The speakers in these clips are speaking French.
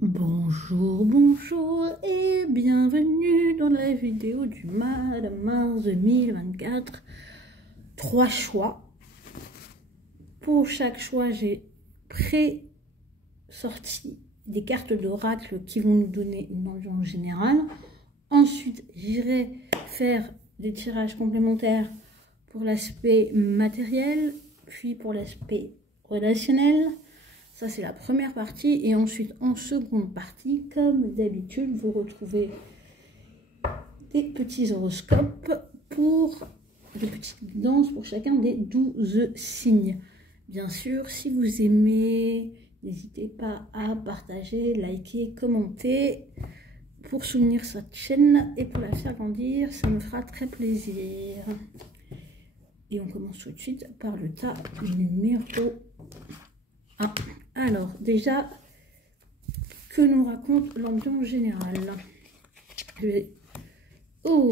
Bonjour, bonjour et bienvenue dans la vidéo du mois de mars 2024. 3 choix. Pour chaque choix, j'ai pré-sorti des cartes d'oracle qui vont nous donner une ambiance générale. Ensuite, j'irai faire des tirages complémentaires pour l'aspect matériel, puis pour l'aspect relationnel. Ça, c'est la première partie. Et ensuite, en seconde partie, comme d'habitude, vous retrouvez des petits horoscopes pour des petites guidances pour chacun des 12 signes. Bien sûr, si vous aimez, n'hésitez pas à partager, liker, commenter pour soutenir cette chaîne et pour la faire grandir. Ça me fera très plaisir. Et on commence tout de suite par le tas numéro 1. Alors, déjà, que nous raconte l'ambiance générale? Oh,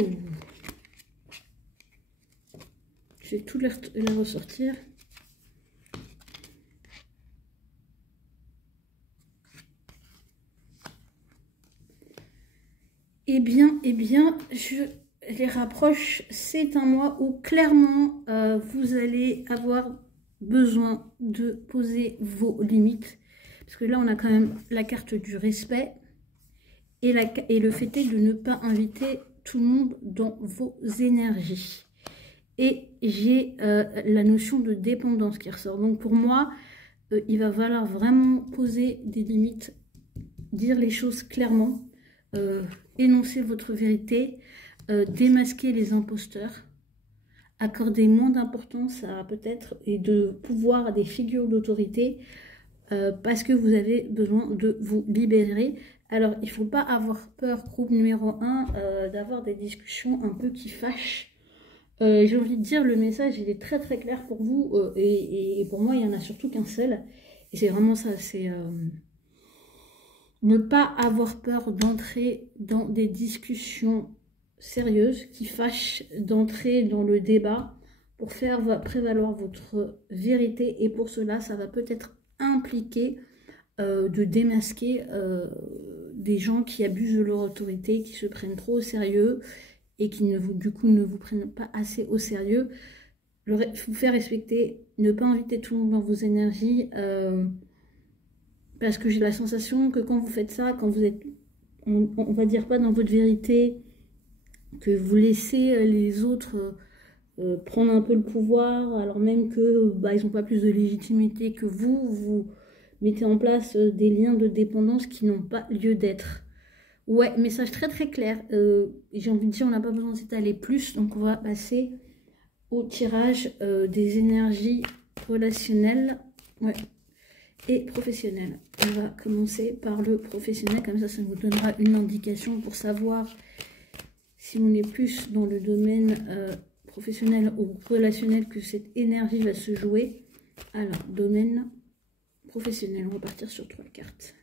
je vais tout les ressortir. Eh bien, je les rapproche. C'est un mois où clairement, vous allez avoir besoin de poser vos limites. Parce que là, on a quand même la carte du respect. Et le fait est de ne pas inviter tout le monde dans vos énergies. Et j'ai la notion de dépendance qui ressort. Donc pour moi, il va falloir vraiment poser des limites, dire les choses clairement, énoncer votre vérité, démasquer les imposteurs, accorder moins d'importance à peut-être et de pouvoir à des figures d'autorité parce que vous avez besoin de vous libérer. Alors, il ne faut pas avoir peur, groupe numéro 1, d'avoir des discussions un peu qui fâchent. J'ai envie de dire, le message, il est très très clair pour vous et pour moi, il n'y en a surtout qu'un seul. Et c'est vraiment ça, c'est ne pas avoir peur d'entrer dans des discussions sérieuses qui fâchent, d'entrer dans le débat pour faire prévaloir votre vérité. Et pour cela, ça va peut-être impliquer de démasquer des gens qui abusent de leur autorité, qui se prennent trop au sérieux et qui du coup ne vous prennent pas assez au sérieux. Vous faire respecter, ne pas inviter tout le monde dans vos énergies, parce que j'ai la sensation que quand vous faites ça, quand vous êtes, on va dire pas dans votre vérité, que vous laissez les autres prendre un peu le pouvoir, alors même que ils n'ont pas plus de légitimité que vous mettez en place des liens de dépendance qui n'ont pas lieu d'être. Ouais, message très très clair. J'ai envie de dire, on n'a pas besoin de s'étaler plus, donc on va passer au tirage des énergies relationnelles et professionnelles. On va commencer par le professionnel, comme ça nous donnera une indication pour savoir si on est plus dans le domaine professionnel ou relationnel que cette énergie va se jouer. Alors, domaine professionnel, on va partir sur 3 cartes.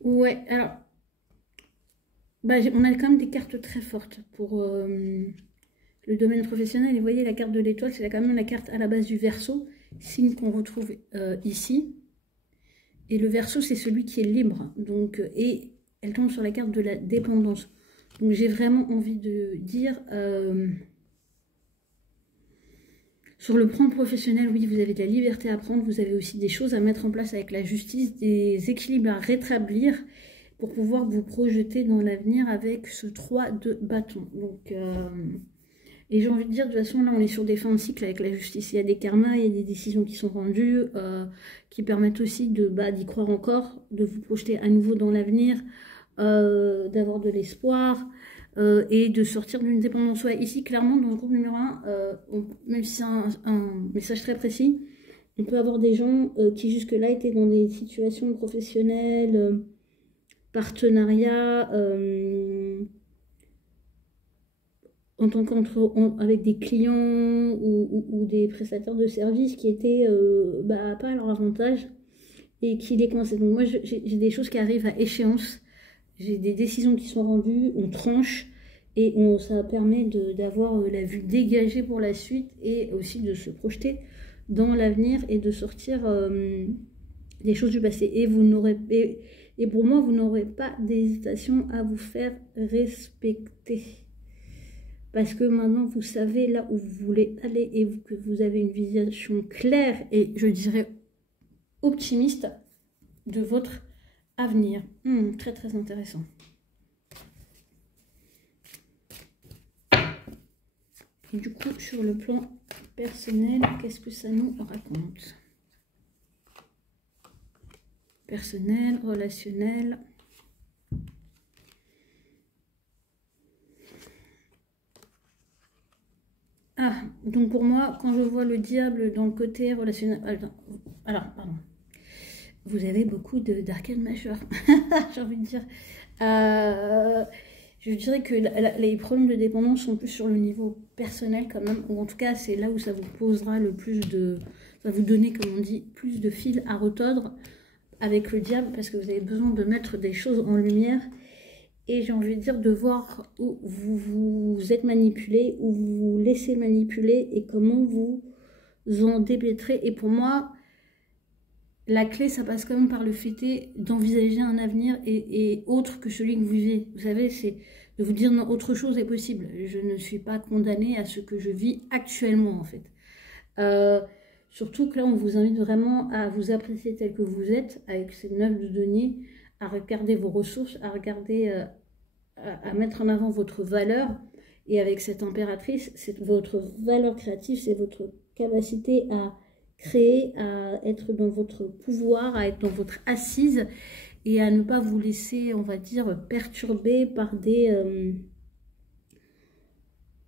Ouais, alors, on a quand même des cartes très fortes pour le domaine professionnel. Et vous voyez, la carte de l'étoile, c'est quand même la carte à la base du Verseau, signe qu'on retrouve ici. Et le Verseau, c'est celui qui est libre. Donc, et elle tombe sur la carte de la dépendance. Donc, j'ai vraiment envie de dire... sur le plan professionnel, oui, vous avez de la liberté à prendre, vous avez aussi des choses à mettre en place avec la justice, des équilibres à rétablir pour pouvoir vous projeter dans l'avenir avec ce 3 de bâton. Donc, et j'ai envie de dire, de toute façon, là, on est sur des fins de cycle avec la justice. Il y a des karmas, il y a des décisions qui sont rendues, qui permettent aussi d'y croire encore, de vous projeter à nouveau dans l'avenir, d'avoir de l'espoir. Et de sortir d'une dépendance. Ouais, ici, clairement, dans le groupe numéro 1, même si c'est un message très précis, on peut avoir des gens qui jusque-là étaient dans des situations professionnelles, partenariats, en tant avec des clients ou des prestataires de services qui étaient pas à leur avantage et qui les coinçaient. Donc moi, j'ai des choses qui arrivent à échéance. J'ai des décisions qui sont rendues, on tranche, Et ça permet d'avoir la vue dégagée pour la suite et aussi de se projeter dans l'avenir et de sortir des choses du passé. Et pour moi, vous n'aurez pas d'hésitation à vous faire respecter. Parce que maintenant, vous savez là où vous voulez aller et que vous avez une vision claire et je dirais optimiste de votre avenir. Très très intéressant. Et du coup, sur le plan personnel, qu'est-ce que ça nous raconte? Personnel, relationnel. Ah, donc pour moi, quand je vois le diable dans le côté relationnel... Alors, pardon. Vous avez beaucoup d'arcanes majeurs, j'ai envie de dire. Je dirais que les problèmes de dépendance sont plus sur le niveau personnel quand même, ou en tout cas c'est là où ça vous posera le plus de... Ça va vous donner, comme on dit, plus de fil à retordre avec le diable, parce que vous avez besoin de mettre des choses en lumière. Et j'ai envie de dire de voir où vous êtes manipulé, où vous vous laissez manipuler et comment vous en dépêtrez. Et pour moi... La clé, ça passe quand même par le fait d'envisager un avenir et autre que celui que vous vivez. Vous savez, c'est de vous dire non, autre chose est possible. Je ne suis pas condamnée à ce que je vis actuellement, en fait. Surtout que là, on vous invite vraiment à vous apprécier tel que vous êtes, avec ces 9 de denier, à regarder vos ressources, à regarder, à mettre en avant votre valeur. Et avec cette impératrice, c'est votre valeur créative, c'est votre capacité à créer, à être dans votre pouvoir, à être dans votre assise et à ne pas vous laisser, on va dire, perturber par des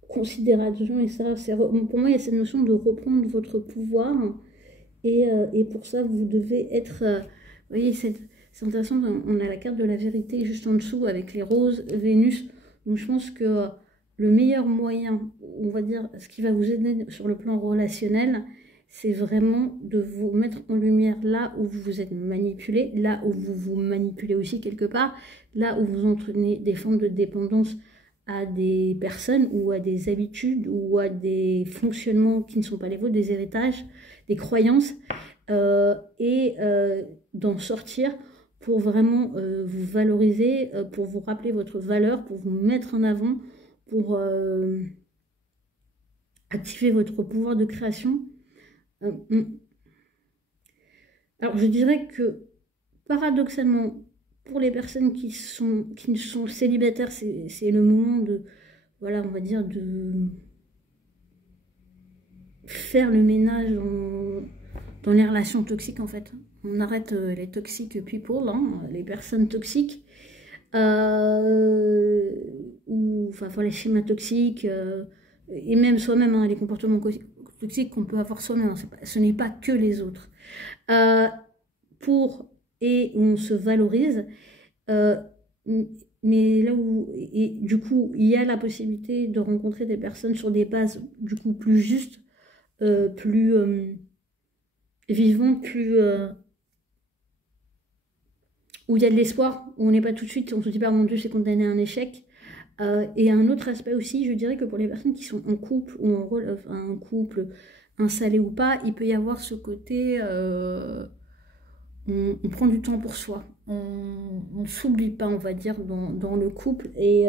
considérations. Et ça, pour moi, il y a cette notion de reprendre votre pouvoir et pour ça, vous devez être... vous voyez, c'est intéressant, on a la carte de la vérité juste en dessous avec les roses, Vénus. Donc je pense que le meilleur moyen, on va dire, ce qui va vous aider sur le plan relationnel, c'est vraiment de vous mettre en lumière là où vous vous êtes manipulé, là où vous vous manipulez aussi quelque part, là où vous entraînez des formes de dépendance à des personnes ou à des habitudes ou à des fonctionnements qui ne sont pas les vôtres, des héritages, des croyances, et d'en sortir pour vraiment vous valoriser, pour vous rappeler votre valeur, pour vous mettre en avant, pour activer votre pouvoir de création. Alors je dirais que paradoxalement, pour les personnes qui sont célibataires, c'est le moment de, voilà, on va dire, de faire le ménage dans les relations toxiques en fait. On arrête les toxic people, hein, les personnes toxiques, ou enfin les schémas toxiques, et même soi-même, hein, les comportements toxiques qu'on peut avoir soi-même, hein, ce n'est pas que les autres. Et on se valorise, mais là où, et du coup, il y a la possibilité de rencontrer des personnes sur des bases, du coup, plus justes, plus vivantes, plus... où il y a de l'espoir, où on n'est pas tout de suite, on se dit pas, mon Dieu, c'est condamné à un échec. Et un autre aspect aussi, je dirais que pour les personnes qui sont en couple, ou en rôle, enfin, un couple installé ou pas, il peut y avoir ce côté... on prend du temps pour soi, on ne s'oublie pas, on va dire, dans le couple, et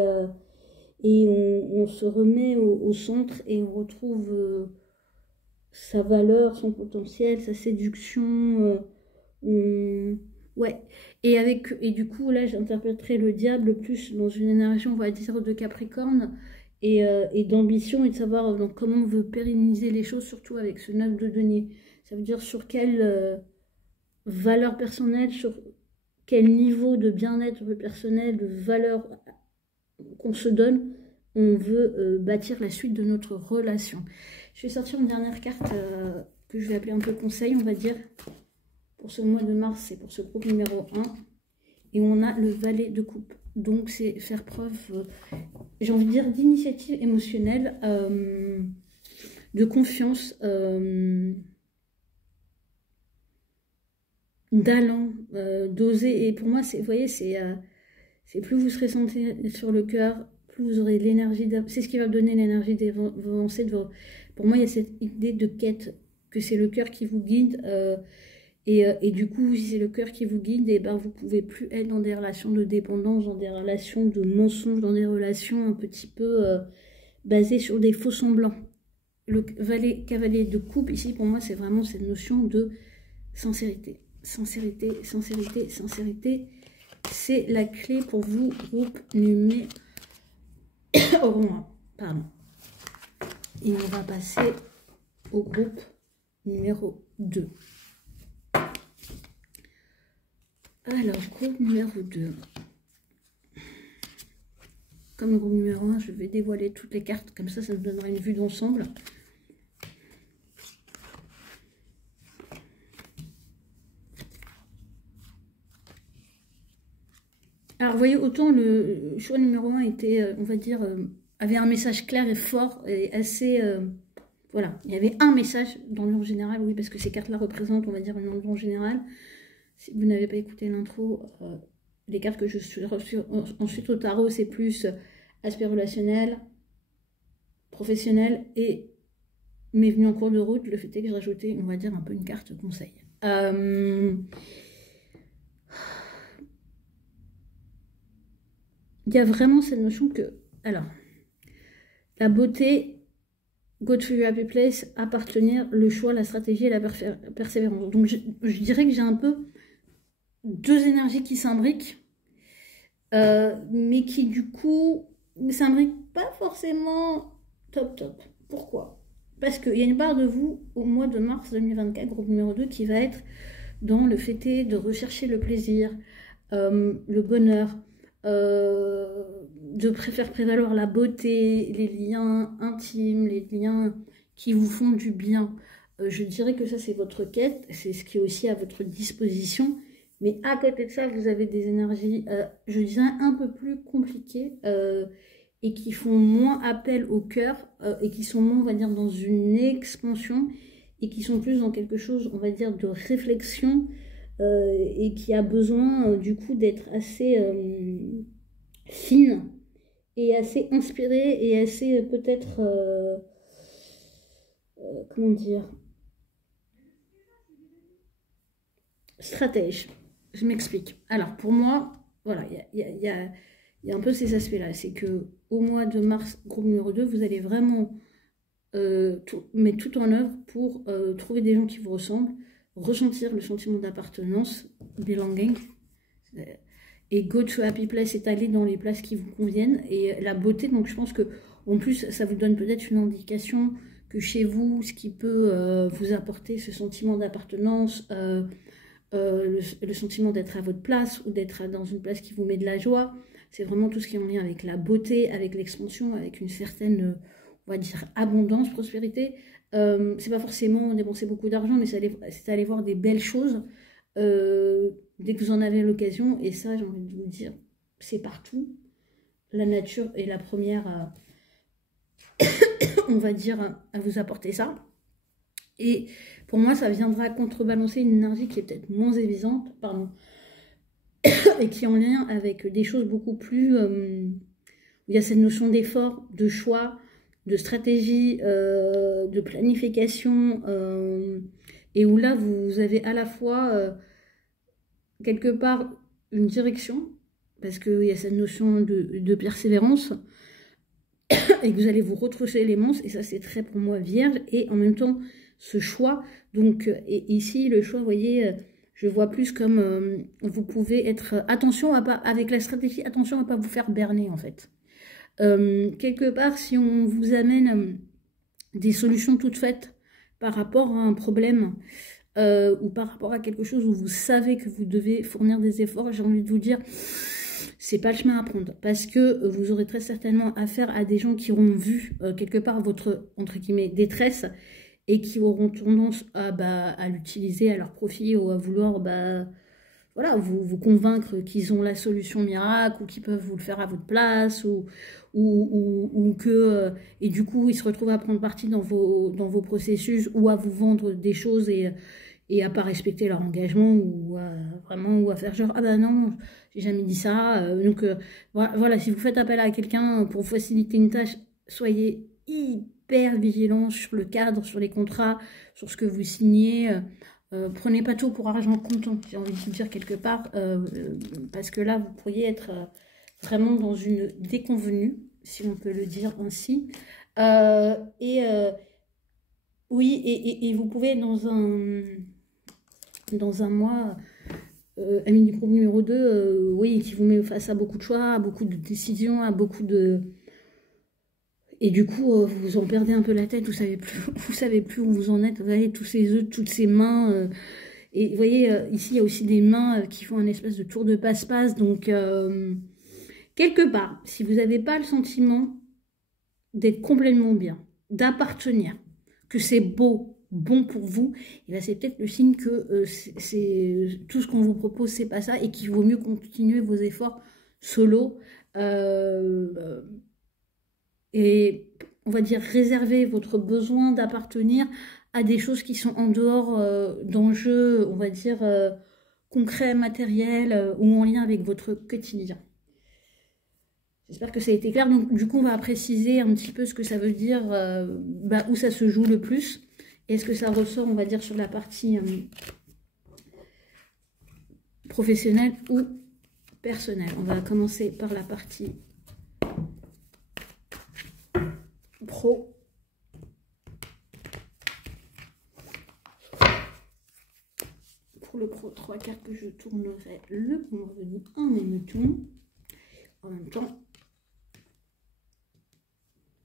on se remet au centre et on retrouve sa valeur, son potentiel, sa séduction, ouais. Et du coup, là, j'interpréterai le diable plus dans une énergie, on va dire, de Capricorne et d'ambition, et de savoir donc, comment on veut pérenniser les choses, surtout avec ce 9 de denier. Ça veut dire sur quelle valeur personnelle, sur quel niveau de bien-être personnel, de valeur qu'on se donne, on veut bâtir la suite de notre relation. Je vais sortir une dernière carte que je vais appeler un peu conseil, on va dire. Pour ce mois de mars, c'est pour ce groupe numéro 1. Et on a le valet de coupe. Donc, c'est faire preuve, j'ai envie de dire, d'initiative émotionnelle, de confiance, d'allant, d'oser. Et pour moi, vous voyez, c'est plus vous serez centré sur le cœur, plus vous aurez l'énergie. C'est ce qui va vous donner l'énergie d'avancer. Pour moi, il y a cette idée de quête, que c'est le cœur qui vous guide. Et du coup, si c'est le cœur qui vous guide, et ben, vous ne pouvez plus être dans des relations de dépendance, dans des relations de mensonges, dans des relations un petit peu basées sur des faux semblants. Le cavalier de coupe, ici, pour moi, c'est vraiment cette notion de sincérité. Sincérité, sincérité, sincérité. C'est la clé pour vous, groupe numéro 1. Pardon. Et on va passer au groupe numéro 2. Alors, groupe numéro 2. Comme le groupe numéro 1, je vais dévoiler toutes les cartes. Comme ça nous donnera une vue d'ensemble. Alors, vous voyez, autant le choix numéro 1 était, on va dire, avait un message clair et fort et assez... voilà, il y avait un message dans l'ordre général, oui, parce que ces cartes-là représentent, on va dire, une ordre général. Si vous n'avez pas écouté l'intro, les cartes que je suis reçue ensuite au tarot, c'est plus aspect relationnel, professionnel, et m'est venu en cours de route le fait est que j'ai rajouté, on va dire, un peu une carte conseil. Il y a vraiment cette notion que, alors, la beauté, go to your happy place, appartenir, le choix, la stratégie et la persévérance. Donc je dirais que j'ai un peu deux énergies qui s'imbriquent, mais qui du coup ne s'imbriquent pas forcément top. Pourquoi? Parce qu'il y a une part de vous au mois de mars 2024, groupe numéro 2, qui va être dans le fait de rechercher le plaisir, le bonheur, de faire prévaloir la beauté, les liens intimes, les liens qui vous font du bien. Je dirais que ça, c'est votre quête, c'est ce qui est aussi à votre disposition. Mais à côté de ça, vous avez des énergies, je dirais, un peu plus compliquées et qui font moins appel au cœur et qui sont moins, on va dire, dans une expansion et qui sont plus dans quelque chose, on va dire, de réflexion et qui a besoin, du coup, d'être assez fine et assez inspirée et assez, peut-être, comment dire, stratège. Je m'explique. Alors, pour moi, voilà, il y a un peu ces aspects-là. C'est que au mois de mars, groupe numéro 2, vous allez vraiment mettre tout en œuvre pour trouver des gens qui vous ressemblent, ressentir le sentiment d'appartenance, belonging, et go to happy place, est aller dans les places qui vous conviennent, et la beauté. Donc, je pense que en plus, ça vous donne peut-être une indication que chez vous, ce qui peut vous apporter ce sentiment d'appartenance, le sentiment d'être à votre place ou d'être dans une place qui vous met de la joie, c'est vraiment tout ce qui est en lien avec la beauté, avec l'expansion, avec une certaine, on va dire, abondance, prospérité. C'est pas forcément dépenser beaucoup d'argent, mais c'est aller voir des belles choses dès que vous en avez l'occasion. Et ça, j'ai envie de vous dire, c'est partout. La nature est la première à, on va dire, à vous apporter ça. Et pour moi, ça viendra contrebalancer une énergie qui est peut-être moins évidente, pardon, et qui est en lien avec des choses beaucoup plus... où il y a cette notion d'effort, de choix, de stratégie, de planification, et où là, vous avez à la fois, quelque part, une direction, parce qu'il y a cette notion de persévérance, et que vous allez vous retrousser les manches, et ça, c'est très, pour moi, vierge, et en même temps... ce choix, donc et ici le choix, vous voyez, je vois plus comme vous pouvez être, attention à pas, avec la stratégie, attention à pas vous faire berner en fait. Quelque part, si on vous amène des solutions toutes faites par rapport à un problème ou par rapport à quelque chose où vous savez que vous devez fournir des efforts, j'ai envie de vous dire, c'est pas le chemin à prendre, parce que vous aurez très certainement affaire à des gens qui auront vu quelque part votre, entre guillemets, détresse, et qui auront tendance à l'utiliser à leur profit ou à vouloir voilà, vous convaincre qu'ils ont la solution miracle ou qu'ils peuvent vous le faire à votre place ou que et du coup ils se retrouvent à prendre partie dans vos processus ou à vous vendre des choses et et à pas respecter leur engagement ou à, vraiment ou à faire genre ah ben non j'ai jamais dit ça donc voilà, si vous faites appel à quelqu'un pour faciliter une tâche, soyez hyper vigilant sur le cadre, sur les contrats, sur ce que vous signez. Prenez pas tout pour argent comptant, j'ai envie de vous dire quelque part, parce que là vous pourriez être vraiment dans une déconvenue, si on peut le dire ainsi. Oui, et vous pouvez dans un mois, ami du groupe numéro 2, oui, qui vous met face à beaucoup de choix, à beaucoup de décisions, à beaucoup de... Et du coup, vous vous en perdez un peu la tête, vous savez plus où vous en êtes, vous avez tous ces œufs, toutes ces mains. Et vous voyez, ici, il y a aussi des mains qui font un espèce de tour de passe-passe. Donc, quelque part, si vous n'avez pas le sentiment d'être complètement bien, d'appartenir, que c'est beau, bon pour vous, et c'est peut-être le signe que c'est tout ce qu'on vous propose, c'est pas ça, et qu'il vaut mieux continuer vos efforts solo. Et on va dire réserver votre besoin d'appartenir à des choses qui sont en dehors d'enjeux, on va dire concrets, matériels, ou en lien avec votre quotidien. J'espère que ça a été clair. Donc du coup on va préciser un petit peu ce que ça veut dire, où ça se joue le plus. Est-ce que ça ressort, on va dire, sur la partie professionnelle ou personnelle. On va commencer par la partie pro. Pour le pro, 3 cartes que je tournerai le bon revenu en même temps.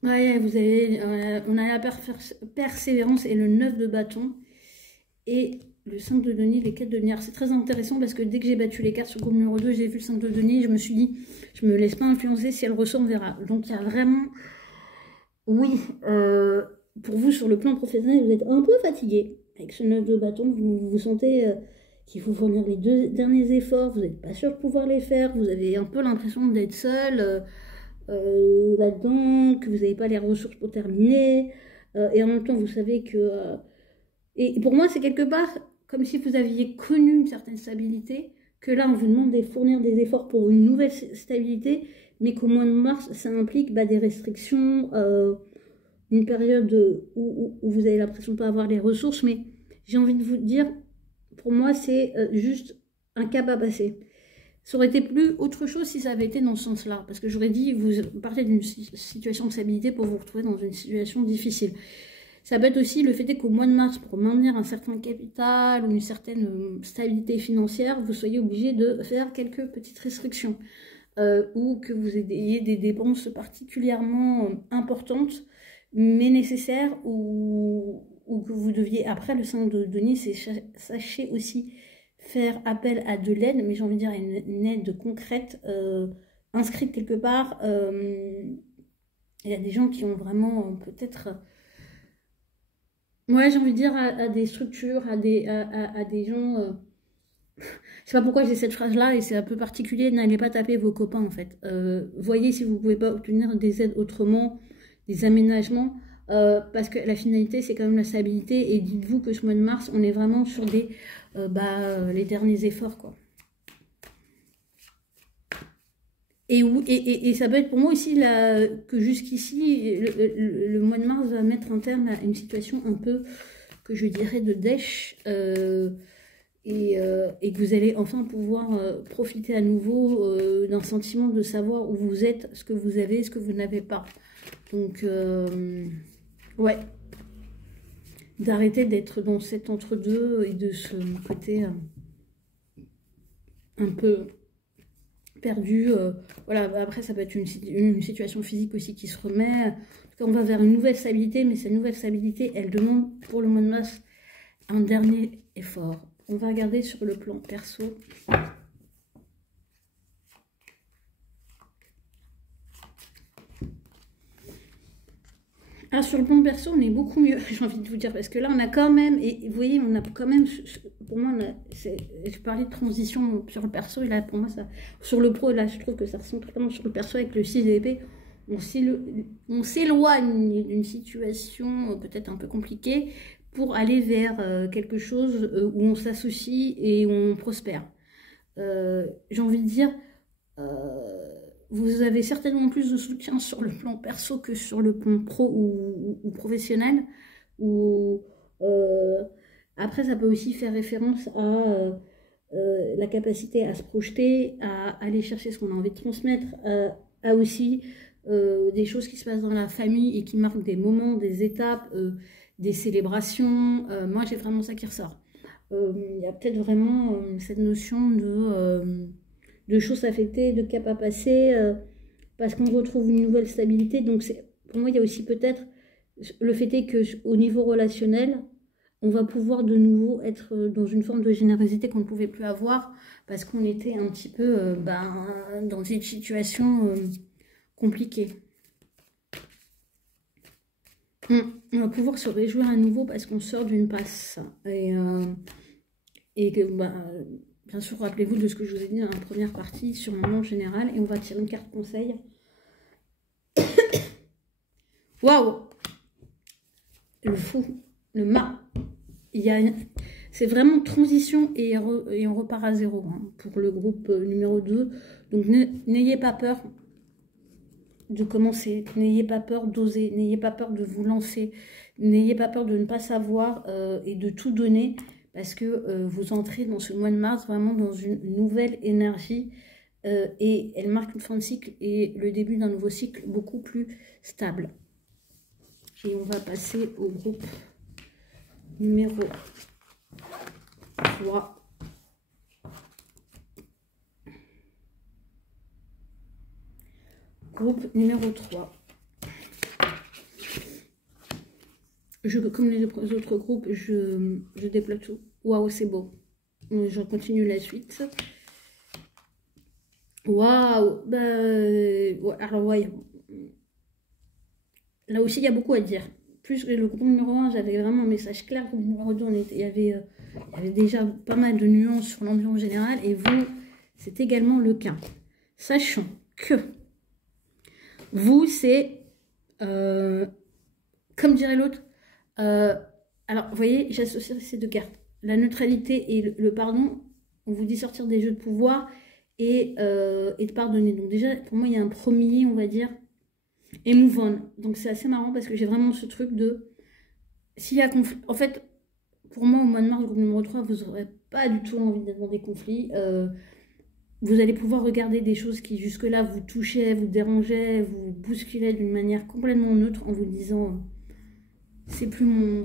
Ouais, vous avez, on a la persévérance et le 9 de bâton et le 5 de denier, les 4 de denier. C'est très intéressant parce que dès que j'ai battu les cartes sur le groupe numéro 2, j'ai vu le 5 de denier, je me suis dit, je me laisse pas influencer, si elle ressort, on verra. Donc il y a vraiment, oui, pour vous sur le plan professionnel, vous êtes un peu fatigué avec ce 9 de bâton, vous sentez qu'il faut fournir les 2 derniers efforts, vous n'êtes pas sûr de pouvoir les faire, vous avez un peu l'impression d'être seul là-dedans, que vous n'avez pas les ressources pour terminer, et en même temps vous savez que... et pour moi c'est quelque part comme si vous aviez connu une certaine stabilité, que là on vous demande de fournir des efforts pour une nouvelle stabilité, mais qu'au mois de mars ça implique des restrictions, une période où vous avez l'impression de ne pas avoir les ressources, mais j'ai envie de vous dire, pour moi c'est juste un cap à passer. Ça aurait été plus autre chose si ça avait été dans ce sens-là. Parce que j'aurais dit, vous partez d'une situation de stabilité pour vous retrouver dans une situation difficile. Ça peut être aussi le fait qu'au mois de mars, pour maintenir un certain capital ou une certaine stabilité financière, vous soyez obligé de faire quelques petites restrictions. Ou que vous ayez des dépenses particulièrement importantes, mais nécessaires, ou que vous deviez, après le 5 de denier, sachez aussi faire appel à de l'aide, mais j'ai envie de dire une aide concrète, inscrite quelque part. Il y a des gens qui ont vraiment peut-être... ouais, j'ai envie de dire à des structures, à des gens... je sais pas pourquoi j'ai cette phrase-là et c'est un peu particulier. N'allez pas taper vos copains en fait. Voyez si vous pouvez pas obtenir des aides autrement, des aménagements. Parce que la finalité c'est quand même la stabilité, et dites-vous que ce mois de mars on est vraiment sur des les derniers efforts quoi. Et ça peut être pour moi aussi là, que jusqu'ici le mois de mars va mettre un terme à une situation un peu que je dirais de dèche, et que vous allez enfin pouvoir profiter à nouveau d'un sentiment de savoir où vous êtes, ce que vous avez, ce que vous n'avez pas. Donc ouais, d'arrêter d'être dans cet entre-deux et de ce côté un peu perdu. Voilà, après ça peut être une situation physique aussi qui se remet. En tout cas, on va vers une nouvelle stabilité, mais cette nouvelle stabilité, elle demande pour le mois de mars un dernier effort. On va regarder sur le plan perso. Ah, sur le plan perso, on est beaucoup mieux, j'ai envie de vous dire, parce que là, on a quand même, et vous voyez, on a quand même, pour moi, je parlais de transition sur le perso, et là, pour moi, ça, sur le pro, là, je trouve que ça ressemble totalement sur le perso avec le 6 d'épée. On s'éloigne d'une situation peut-être un peu compliquée pour aller vers quelque chose où on s'associe et où on prospère. J'ai envie de dire, vous avez certainement plus de soutien sur le plan perso que sur le plan pro ou professionnel. Ou, après, ça peut aussi faire référence à la capacité à se projeter, à aller chercher ce qu'on a envie de transmettre, à aussi des choses qui se passent dans la famille et qui marquent des moments, des étapes, des célébrations. Moi, j'ai vraiment ça qui ressort. Il y a peut-être vraiment cette notion de choses affectées, de cap à passer, parce qu'on retrouve une nouvelle stabilité. Donc, pour moi, il y a aussi peut-être le fait est qu'au niveau relationnel, on va pouvoir de nouveau être dans une forme de générosité qu'on ne pouvait plus avoir, parce qu'on était un petit peu dans une situation compliquée. On va pouvoir se réjouir à nouveau parce qu'on sort d'une passe. Et que, bien sûr, rappelez-vous de ce que je vous ai dit dans la première partie sur le moment général. Et on va tirer une carte conseil. Waouh! Le fou, le mât. C'est vraiment transition et on repart à zéro pour le groupe numéro 2. Donc n'ayez pas peur de commencer, n'ayez pas peur d'oser, n'ayez pas peur de vous lancer, n'ayez pas peur de ne pas savoir et de tout donner, parce que vous entrez dans ce mois de mars vraiment dans une nouvelle énergie et elle marque une fin de cycle et le début d'un nouveau cycle beaucoup plus stable. Et on va passer au groupe numéro 3. Groupe numéro 3. Comme les autres groupes, je déploie tout. Waouh, c'est beau. Je continue la suite. Waouh. Alors, ouais. Là aussi, il y a beaucoup à dire. Plus que le groupe numéro 1, j'avais vraiment un message clair. Le groupe numéro 2, il y avait déjà pas mal de nuances sur l'ambiance générale. Et vous, c'est également le cas. Sachant que vous, c'est, comme dirait l'autre, alors, vous voyez, j'associe ces deux cartes. La neutralité et le pardon, on vous dit sortir des jeux de pouvoir et de pardonner. Donc déjà, pour moi, il y a un premier, on va dire, et move on. Donc c'est assez marrant parce que j'ai vraiment ce truc de, s'il y a conflit, en fait, pour moi, au mois de mars, groupe numéro 3, vous n'aurez pas du tout envie d'être dans des conflits. Vous allez pouvoir regarder des choses qui jusque-là vous touchaient, vous dérangeaient, vous bousculaient d'une manière complètement neutre en vous disant c'est plus mon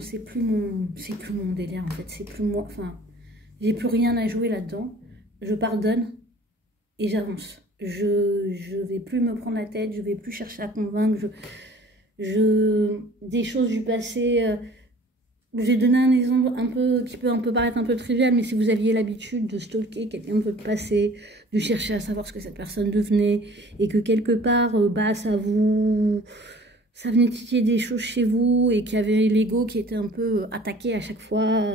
délire en fait, c'est plus moi, enfin, j'ai plus rien à jouer là-dedans. Je pardonne et j'avance. Je vais plus me prendre la tête, je vais plus chercher à convaincre. Des choses du passé. Je vais donner un exemple qui peut un peu paraître un peu trivial, mais si vous aviez l'habitude de stalker quelqu'un de votre passé, de chercher à savoir ce que cette personne devenait, et que quelque part, ça venait titiller des choses chez vous, et qu'il y avait l'ego qui était un peu attaqué à chaque fois,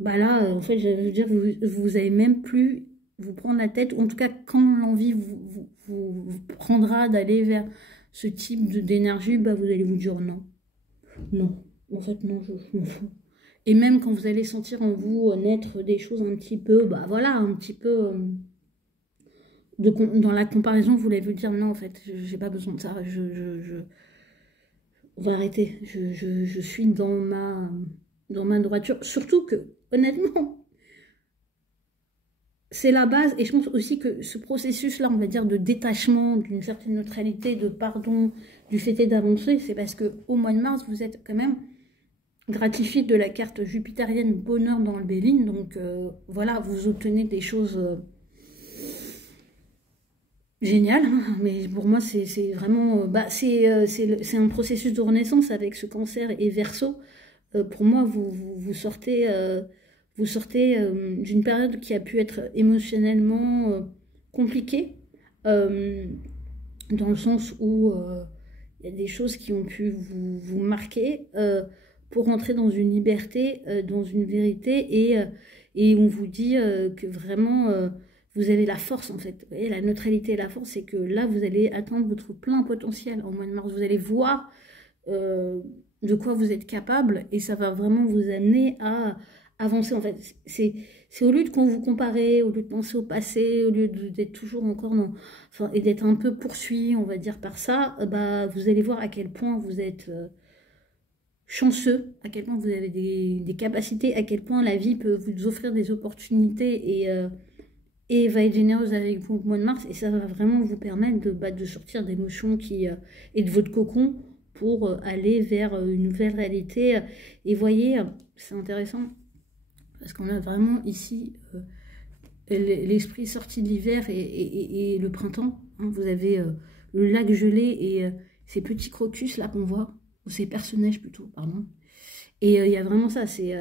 là, en fait, je veux dire, vous avez même plus vous prendre la tête, ou en tout cas, quand l'envie vous prendra d'aller vers ce type d'énergie, vous allez vous dire non. Non. En fait, non, je m'en fous. Et même quand vous allez sentir en vous naître des choses un petit peu, un petit peu dans la comparaison, vous allez vous dire non, en fait, j'ai pas besoin de ça. On va arrêter. Je suis dans ma droiture. Surtout que, honnêtement, c'est la base. Et je pense aussi que ce processus-là, on va dire, de détachement, d'une certaine neutralité, de pardon, du fait d'avancer, c'est parce que au mois de mars, vous êtes quand même gratifié de la carte jupitérienne bonheur dans le Béline, donc voilà, vous obtenez des choses géniales, hein, mais pour moi c'est vraiment, c'est un processus de renaissance avec ce cancer et Verseau. Pour moi vous sortez d'une période qui a pu être émotionnellement compliquée, dans le sens où il y a des choses qui ont pu vous marquer, pour rentrer dans une liberté, dans une vérité, et on vous dit que vraiment, vous avez la force en fait. Vous voyez, la neutralité et la force, c'est que là, vous allez atteindre votre plein potentiel en mois de mars. Vous allez voir de quoi vous êtes capable et ça va vraiment vous amener à avancer. En fait, c'est au lieu de vous comparer, au lieu de penser au passé, au lieu d'être toujours encore dans... Enfin, et d'être un peu poursuivi, on va dire, par ça, bah, vous allez voir à quel point vous êtes chanceux, à quel point vous avez des capacités, à quel point la vie peut vous offrir des opportunités et va être généreuse avec vous au mois de mars. Et ça va vraiment vous permettre de sortir d'émotions et de votre cocon pour aller vers une nouvelle réalité. Et voyez, c'est intéressant, parce qu'on a vraiment ici l'esprit sorti de l'hiver et le printemps. Hein. Vous avez le lac gelé et ces petits crocus là qu'on voit, ou ces personnages plutôt, pardon. Et il y a vraiment ça, et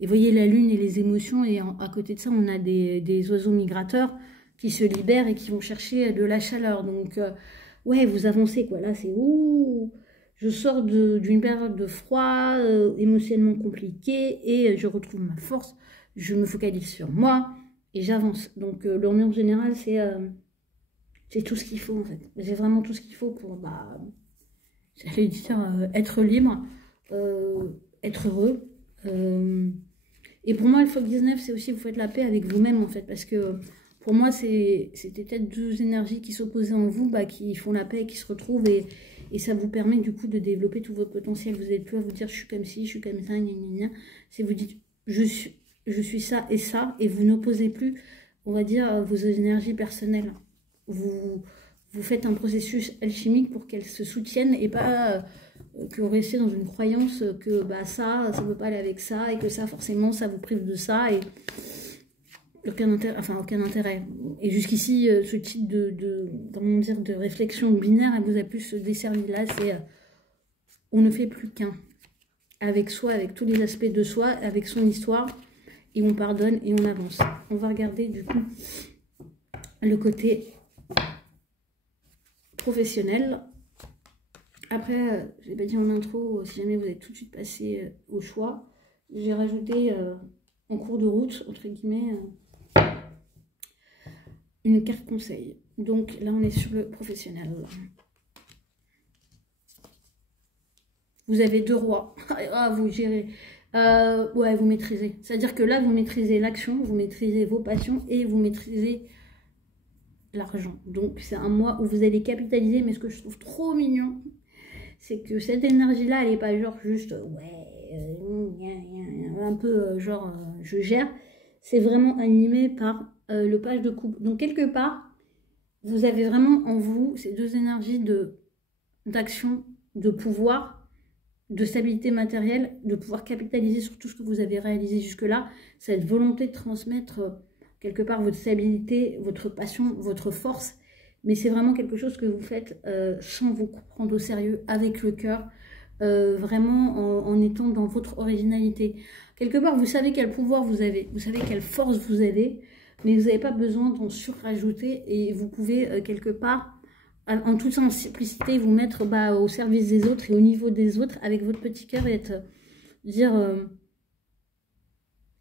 vous voyez la lune et les émotions, et à côté de ça, on a des oiseaux migrateurs qui se libèrent et qui vont chercher de la chaleur. Donc, ouais, vous avancez, quoi. Là, c'est ouh, je sors d'une période de froid, émotionnellement compliquée, et je retrouve ma force, je me focalise sur moi, et j'avance. Donc, l'ambiance générale, c'est tout ce qu'il faut, en fait. J'ai vraiment tout ce qu'il faut pour, bah, j'allais dire, être libre, être heureux. Et pour moi, le Foc 19, c'est aussi vous faites la paix avec vous-même, en fait, parce que pour moi, c'était peut-être deux énergies qui s'opposaient en vous, bah, qui font la paix, qui se retrouvent, et ça vous permet du coup de développer tout votre potentiel. Vous n'êtes plus à vous dire je suis comme ci, je suis comme ça, gna gna gna. C'est vous dites je suis ça, et vous n'opposez plus, on va dire, vos énergies personnelles. Vous faites un processus alchimique pour qu'elles se soutiennent et pas que vous restez dans une croyance que bah, ça ne peut pas aller avec ça et que ça, forcément, ça vous prive de ça et aucun intérêt. Et jusqu'ici, ce type comment dire, de réflexion binaire, elle vous a plus desservi. Là, c'est on ne fait plus qu'un. Avec soi, avec tous les aspects de soi, avec son histoire, et on pardonne et on avance. On va regarder du coup le côté professionnel. Après, je n'ai pas dit en intro, si jamais vous êtes tout de suite passé au choix, j'ai rajouté en cours de route, entre guillemets, une carte conseil. Donc là, on est sur le professionnel. Vous avez 2 rois. Ah, vous gérez. Ouais, vous maîtrisez. C'est-à-dire que là, vous maîtrisez l'action, vous maîtrisez vos passions et vous maîtrisez l'argent. Donc, c'est un mois où vous allez capitaliser. Mais ce que je trouve trop mignon, c'est que cette énergie-là, elle n'est pas genre juste, ouais, un peu genre, je gère. C'est vraiment animé par le page de coupe. Donc, quelque part, vous avez vraiment en vous ces deux énergies d'action, de pouvoir, de stabilité matérielle, de pouvoir capitaliser sur tout ce que vous avez réalisé jusque-là, cette volonté de transmettre quelque part votre stabilité, votre passion, votre force, mais c'est vraiment quelque chose que vous faites sans vous prendre au sérieux, avec le cœur, vraiment en étant dans votre originalité. Quelque part, vous savez quel pouvoir vous avez, vous savez quelle force vous avez, mais vous n'avez pas besoin d'en surrajouter et vous pouvez quelque part en toute simplicité, vous mettre au service des autres et au niveau des autres avec votre petit cœur et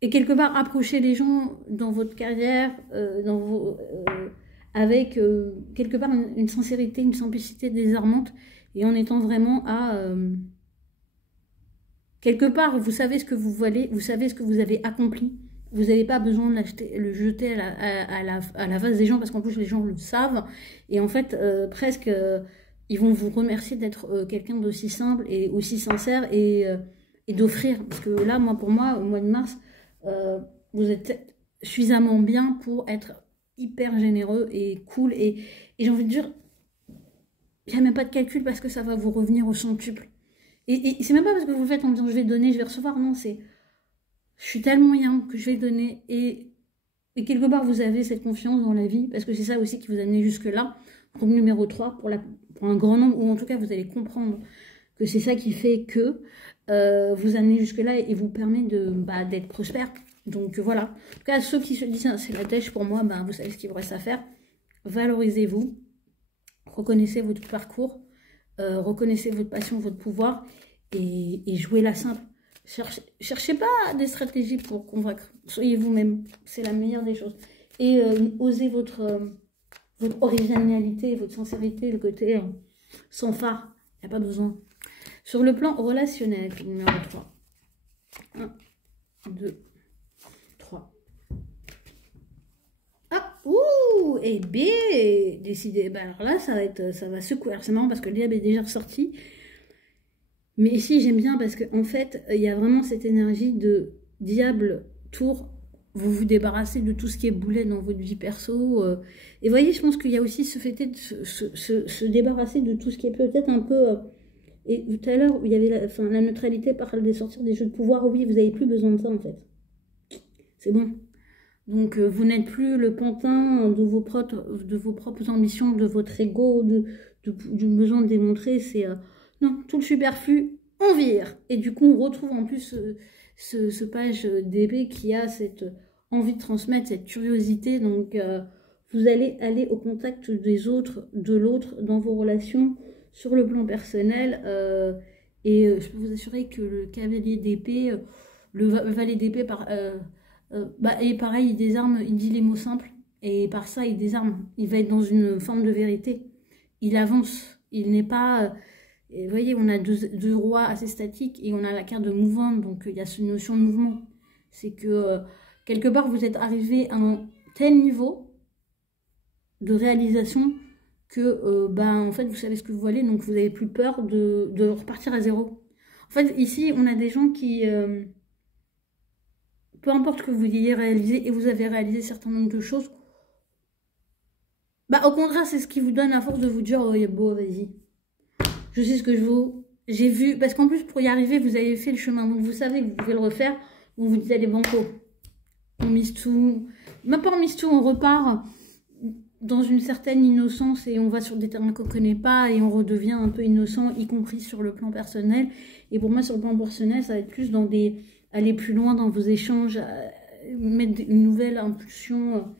et quelque part approcher les gens dans votre carrière, avec quelque part une sincérité, une simplicité désarmante et en étant vraiment quelque part, vous savez ce que vous valez, vous savez ce que vous avez accompli. Vous n'avez pas besoin de le jeter à la face des gens parce qu'en plus les gens le savent. Et en fait, presque, ils vont vous remercier d'être quelqu'un d'aussi simple et aussi sincère et d'offrir. Parce que là, pour moi, au mois de mars, vous êtes suffisamment bien pour être hyper généreux et cool. Et j'ai envie de dire, il n'y a même pas de calcul parce que ça va vous revenir au centuple. Et c'est même pas parce que vous le faites en disant je vais donner, je vais recevoir. Non, c'est... Je suis tellement bien que je vais donner et quelque part vous avez cette confiance dans la vie parce que c'est ça aussi qui vous a amené jusque là. Donc numéro 3 pour un grand nombre ou en tout cas vous allez comprendre que c'est ça qui fait que vous amenez jusque là et vous permet d'être prospère. Donc voilà. En tout cas ceux qui se disent c'est la dèche pour moi, vous savez ce qu'il vous reste à faire. Valorisez-vous, reconnaissez votre parcours, reconnaissez votre passion, votre pouvoir et jouez la simple. Cherchez pas des stratégies pour convaincre. Soyez vous-même. C'est la meilleure des choses. Et osez votre originalité, votre sincérité, le côté sans phare. Il n'y a pas besoin. Sur le plan relationnel, numéro 3. 1, 2, 3. Ah, ouh, et B, décidé. Ben alors là, ça va secouer. C'est marrant parce que le diable est déjà ressorti. Mais ici, j'aime bien parce qu'en fait, il y a vraiment cette énergie de diable, tour. Vous vous débarrassez de tout ce qui est boulet dans votre vie perso. Et vous voyez, je pense qu'il y a aussi ce fait de se débarrasser de tout ce qui est peut-être un peu... et tout à l'heure, il y avait la neutralité parle de sortir des jeux de pouvoir. Oui, vous n'avez plus besoin de ça, en fait. C'est bon. Donc, vous n'êtes plus le pantin de vos propres ambitions, de votre ego, du besoin de démontrer. C'est... non, tout le superflu, on vire. Et du coup, on retrouve en plus ce page d'épée qui a cette envie de transmettre, cette curiosité. Donc, vous allez aller au contact des autres, de l'autre, dans vos relations, sur le plan personnel. Je peux vous assurer que le cavalier d'épée, le valet d'épée, et pareil, il désarme, il dit les mots simples. Et par ça, il désarme. Il va être dans une forme de vérité. Il avance. Il n'est pas... Et vous voyez, on a deux rois assez statiques et on a la carte de mouvement, donc il y a cette notion de mouvement. C'est que quelque part, vous êtes arrivé à un tel niveau de réalisation que, en fait, vous savez ce que vous voulez, donc vous n'avez plus peur de repartir à zéro. En fait, ici, on a des gens qui, peu importe ce que vous ayez réalisé, et vous avez réalisé un certain nombre de choses, au contraire, c'est ce qui vous donne la force de vous dire, oh, beau, vas-y. Je sais ce que je vaux. J'ai vu, parce qu'en plus, pour y arriver, vous avez fait le chemin. Donc, vous savez que vous pouvez le refaire. Donc, vous dites, allez, banco. On mise tout. Même pas on mise tout, on repart dans une certaine innocence et on va sur des terrains qu'on ne connaît pas et on redevient un peu innocent, y compris sur le plan personnel. Et pour moi, sur le plan personnel, ça va être plus dans aller plus loin dans vos échanges, mettre une nouvelle impulsion,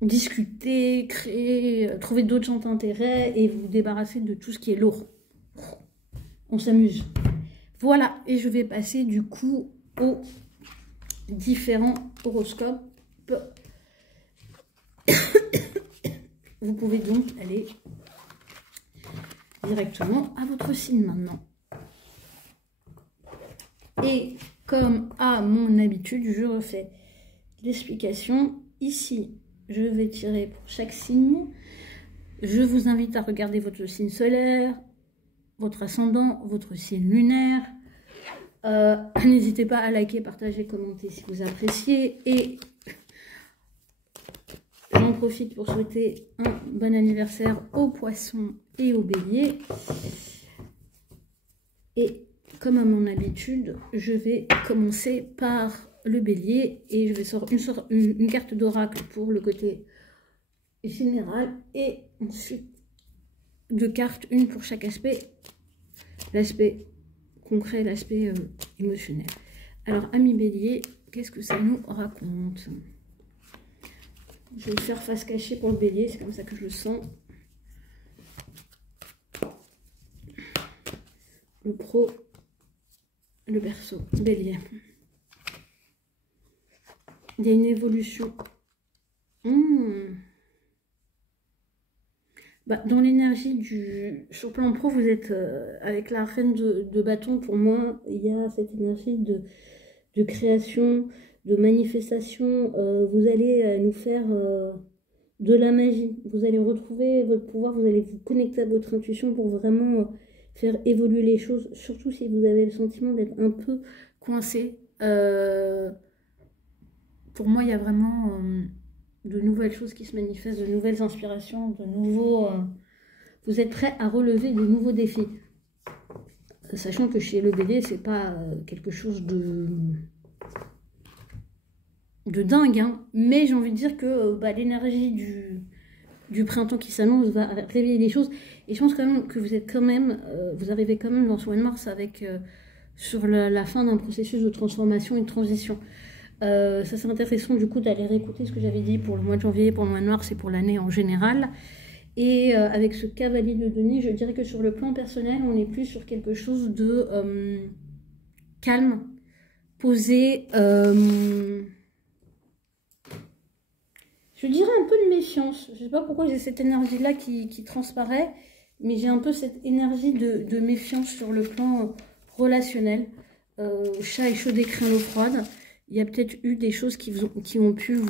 discuter, créer, trouver d'autres gens d'intérêt et vous débarrasser de tout ce qui est lourd. On s'amuse. Voilà, et je vais passer du coup aux différents horoscopes. Vous pouvez donc aller directement à votre signe maintenant. Et comme à mon habitude, je refais l'explication ici. Je vais tirer pour chaque signe. Je vous invite à regarder votre signe solaire, votre ascendant, votre signe lunaire. N'hésitez pas à liker, partager, commenter si vous appréciez. Et j'en profite pour souhaiter un bon anniversaire aux poissons et aux béliers. Et comme à mon habitude, je vais commencer par le bélier et je vais sortir une carte d'oracle pour le côté général et ensuite deux cartes, une pour chaque aspect, l'aspect concret, l'aspect émotionnel. Alors, ami bélier, qu'est-ce que ça nous raconte? Je vais faire face cachée pour le bélier, c'est comme ça que je le sens. Le pro, le berceau, bélier. Il y a une évolution. Dans l'énergie sur le plan pro, vous êtes avec la reine de bâton. Pour moi, il y a cette énergie de création, de manifestation. Vous allez nous faire de la magie. Vous allez retrouver votre pouvoir. Vous allez vous connecter à votre intuition pour vraiment faire évoluer les choses. Surtout si vous avez le sentiment d'être un peu coincé. Pour moi, il y a vraiment de nouvelles choses qui se manifestent, de nouvelles inspirations, de nouveaux... vous êtes prêts à relever de nouveaux défis. Sachant que chez le bélier, c'est pas quelque chose de dingue, hein. Mais j'ai envie de dire que l'énergie du printemps qui s'annonce va réveiller les choses. Et je pense quand même que vous êtes vous arrivez quand même dans ce mois de mars avec sur la fin d'un processus de transformation et de transition. Ça c'est intéressant du coup d'aller réécouter ce que j'avais dit pour le mois de janvier, pour le mois de mars et pour l'année en général. Et avec ce cavalier de denier, je dirais que sur le plan personnel, on est plus sur quelque chose de calme, posé. Je dirais un peu de méfiance. Je ne sais pas pourquoi j'ai cette énergie-là qui transparaît, mais j'ai un peu cette énergie de méfiance sur le plan relationnel. Chat et chaud, craint l'eau froide. Il y a peut-être eu des choses qui ont pu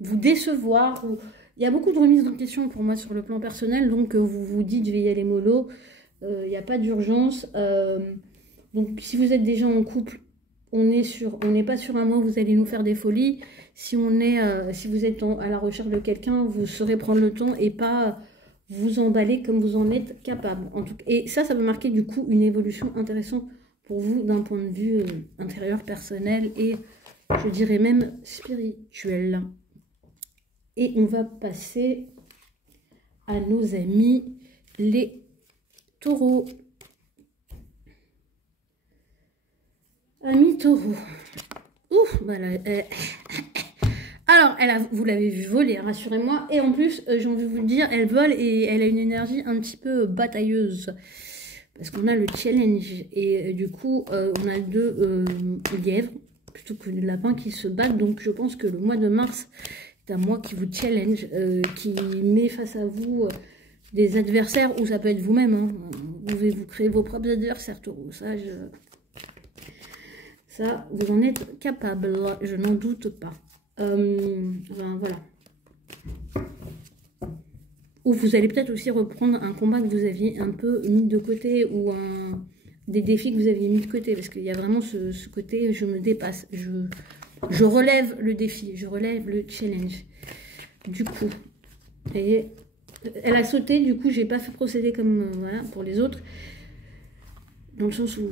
vous décevoir. Il y a beaucoup de remises en question pour moi sur le plan personnel, donc vous vous dites je vais y aller mollo, il n'y a pas d'urgence. Donc si vous êtes déjà en couple, on n'est pas sur un mois où vous allez nous faire des folies. Si vous êtes à la recherche de quelqu'un, vous saurez prendre le temps et pas vous emballer comme vous en êtes capable. En tout cas, et ça peut marquer du coup une évolution intéressante pour vous d'un point de vue intérieur, personnel et je dirais même spirituel. Et on va passer à nos amis les taureaux. Amis taureaux. Ouf, voilà. Alors, vous l'avez vu voler, rassurez-moi. Et en plus, j'ai envie de vous le dire, elle vole et elle a une énergie un petit peu batailleuse. Parce qu'on a le challenge. Et du coup, on a 2 lièvres plutôt que des lapins qui se battent. Donc, je pense que le mois de mars est un mois qui vous challenge, qui met face à vous des adversaires, ou ça peut être vous-même. Hein. Vous pouvez vous créer vos propres adversaires, taureaux. Ça, vous en êtes capable, je n'en doute pas. Enfin, voilà. Ou vous allez peut-être aussi reprendre un combat que vous aviez un peu mis de côté, ou des défis que vous aviez mis de côté, parce qu'il y a vraiment ce côté, je me dépasse, je relève le défi, je relève le challenge. Du coup, et elle a sauté, du coup, j'ai pas fait procéder comme voilà, pour les autres, dans le sens où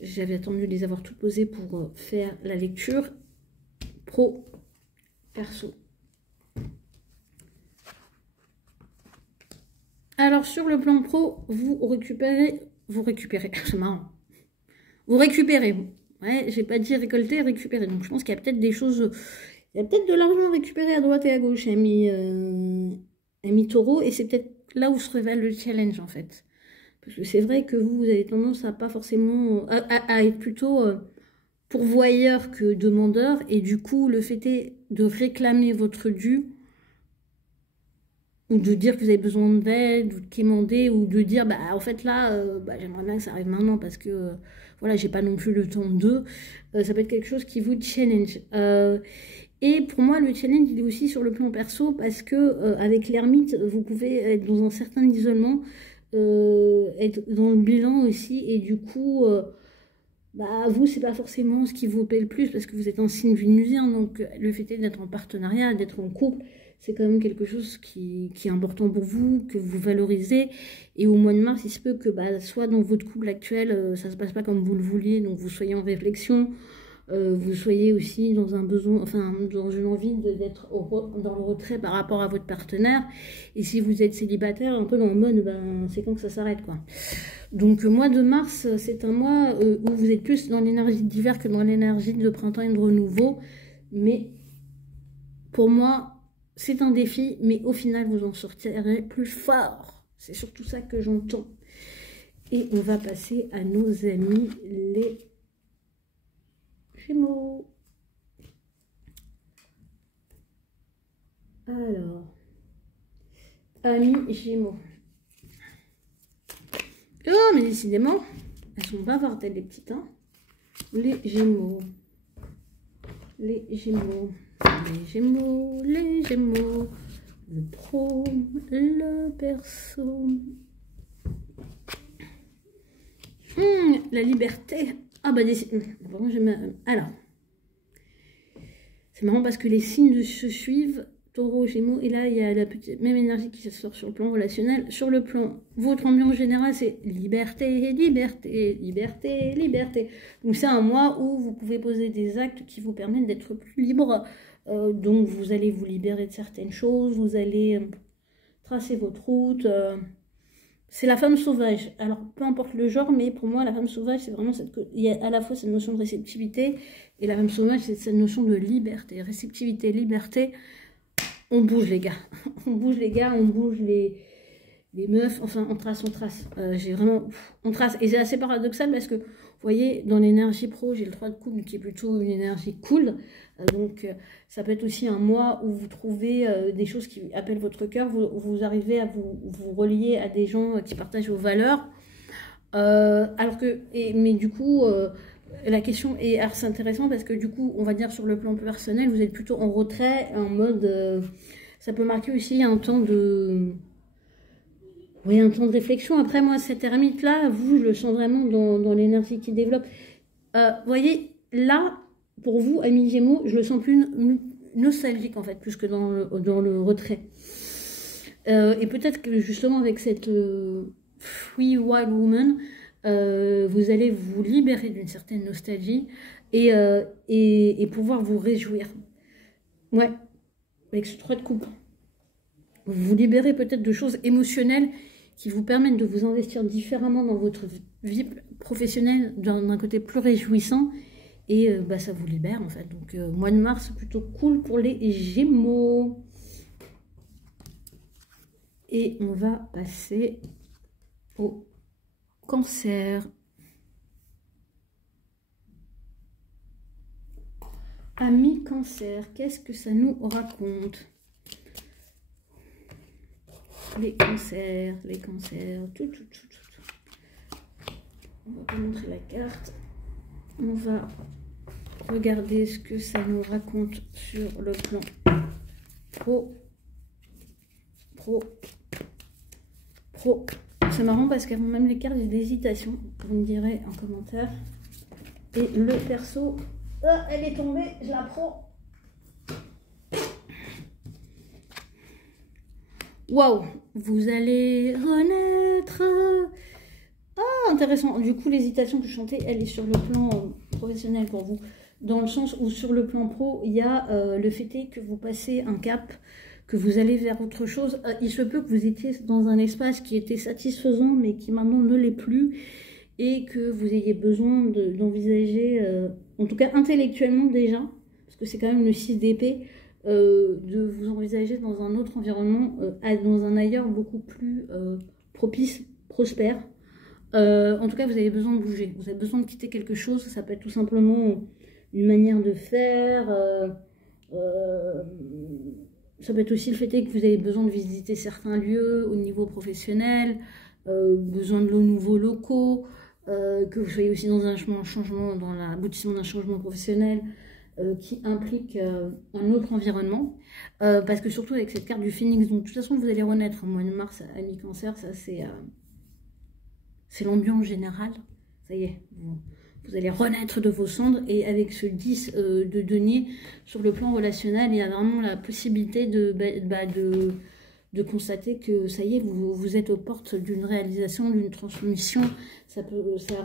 j'avais attendu de les avoir toutes posées pour faire la lecture pro, perso. Alors, sur le plan pro, vous récupérez, c'est marrant. Vous récupérez. Ouais, j'ai pas dit récolter, récupérer. Donc, je pense qu'il y a peut-être des choses, il y a peut-être de l'argent récupéré à droite et à gauche, ami taureau, et c'est peut-être là où se révèle le challenge, en fait. Parce que c'est vrai que vous avez tendance à pas forcément, à être plutôt pourvoyeur que demandeur, et du coup, le fait est de réclamer votre dû, ou de dire que vous avez besoin d'aide, ou de quémander, ou de dire, bah, en fait, là, j'aimerais bien que ça arrive maintenant, parce que, voilà, j'ai pas non plus le temps de, ça peut être quelque chose qui vous challenge. Et pour moi, le challenge, il est aussi sur le plan perso, parce que, avec l'ermite, vous pouvez être dans un certain isolement, être dans le bilan aussi, et du coup, vous, c'est pas forcément ce qui vous paie le plus, parce que vous êtes un signe vénusien, donc le fait d'être en partenariat, d'être en couple, c'est quand même quelque chose qui est important pour vous, que vous valorisez. Et au mois de mars, il se peut que soit dans votre couple actuel, ça se passe pas comme vous le vouliez, donc vous soyez en réflexion, vous soyez aussi dans un besoin, enfin dans une envie d'être dans le retrait par rapport à votre partenaire. Et si vous êtes célibataire, un peu dans le mode, c'est quand que ça s'arrête, quoi. Donc mois de mars, c'est un mois où vous êtes plus dans l'énergie d'hiver que dans l'énergie de printemps et de renouveau. Mais pour moi, c'est un défi, mais au final, vous en sortirez plus fort. C'est surtout ça que j'entends. Et on va passer à nos amis les Gémeaux. Alors, amis Gémeaux. Oh, mais décidément, elles sont bavardes, les petites, hein. Les Gémeaux. Les Gémeaux. Les Gémeaux, les Gémeaux. Le pro, le perso. La liberté. Ah bah, vraiment, j'aime. Alors, c'est marrant parce que les signes se suivent. Taureau, Gémeaux, et là il y a la petite même énergie qui sort sur le plan relationnel. Sur le plan, votre ambiance générale, c'est liberté, liberté, liberté, liberté. Donc c'est un mois où vous pouvez poser des actes qui vous permettent d'être plus libre. Donc vous allez vous libérer de certaines choses, vous allez tracer votre route. C'est la femme sauvage. Alors peu importe le genre, mais pour moi la femme sauvage, c'est vraiment il y a à la fois cette notion de réceptivité, et la femme sauvage, c'est cette notion de liberté. Réceptivité, liberté. On bouge les gars, on bouge les gars, on bouge les meufs, enfin on trace, j'ai vraiment, on trace. Et c'est assez paradoxal parce que voyez, dans l'énergie pro, j'ai le 3 de coupe qui est plutôt une énergie cool. Donc, ça peut être aussi un mois où vous trouvez des choses qui appellent votre cœur. Vous arrivez à vous relier à des gens qui partagent vos valeurs. Mais du coup, la question est assez intéressante parce que du coup, on va dire sur le plan personnel, vous êtes plutôt en retrait, en mode... ça peut marquer aussi un temps de... Oui, un temps de réflexion. Après, moi, cette ermite-là, je le sens vraiment dans l'énergie qui développe. Vous voyez, là, pour vous, amis Gémeaux, je le sens plus nostalgique, en fait, plus que dans le retrait. Et peut-être que, justement, avec cette Free Wild Woman, vous allez vous libérer d'une certaine nostalgie et pouvoir vous réjouir. Ouais, avec ce 3 de coupe. Vous libérez peut-être de choses émotionnelles qui vous permettent de vous investir différemment dans votre vie professionnelle d'un côté plus réjouissant et ça vous libère en fait. Donc mois de mars plutôt cool pour les Gémeaux. Et on va passer au Cancer. Amis Cancer, qu'est-ce que ça nous raconte? Les cancers, tout. On va pas montrer la carte. On va regarder ce que ça nous raconte sur le plan pro. C'est marrant parce qu'avant même les cartes, j'ai des hésitations. Vous me direz en commentaire. Et le perso, elle est tombée, je la prends. Waouh, vous allez renaître. Ah, intéressant. Du coup, l'hésitation que je chantais, elle est sur le plan professionnel pour vous. Dans le sens où sur le plan pro, il y a le fait est que vous passez un cap, que vous allez vers autre chose. Il se peut que vous étiez dans un espace qui était satisfaisant, mais qui maintenant ne l'est plus. Et que vous ayez besoin d'envisager, en tout cas intellectuellement déjà, parce que c'est quand même le 6 d'épée, de vous envisager dans un autre environnement, dans un ailleurs beaucoup plus propice, prospère. En tout cas, vous avez besoin de bouger, vous avez besoin de quitter quelque chose. Ça peut être tout simplement une manière de faire, ça peut être aussi le fait que vous avez besoin de visiter certains lieux au niveau professionnel, besoin de nouveaux locaux, que vous soyez aussi dans un changement, dans l'aboutissement d'un changement professionnel, qui implique un autre environnement, parce que surtout avec cette carte du phénix, donc de toute façon vous allez renaître au mois de mars à mi-cancer, ça c'est l'ambiance générale, ça y est, vous allez renaître de vos cendres. Et avec ce 10 de denier, sur le plan relationnel, il y a vraiment la possibilité de constater que ça y est, vous êtes aux portes d'une réalisation, d'une transmission. Ça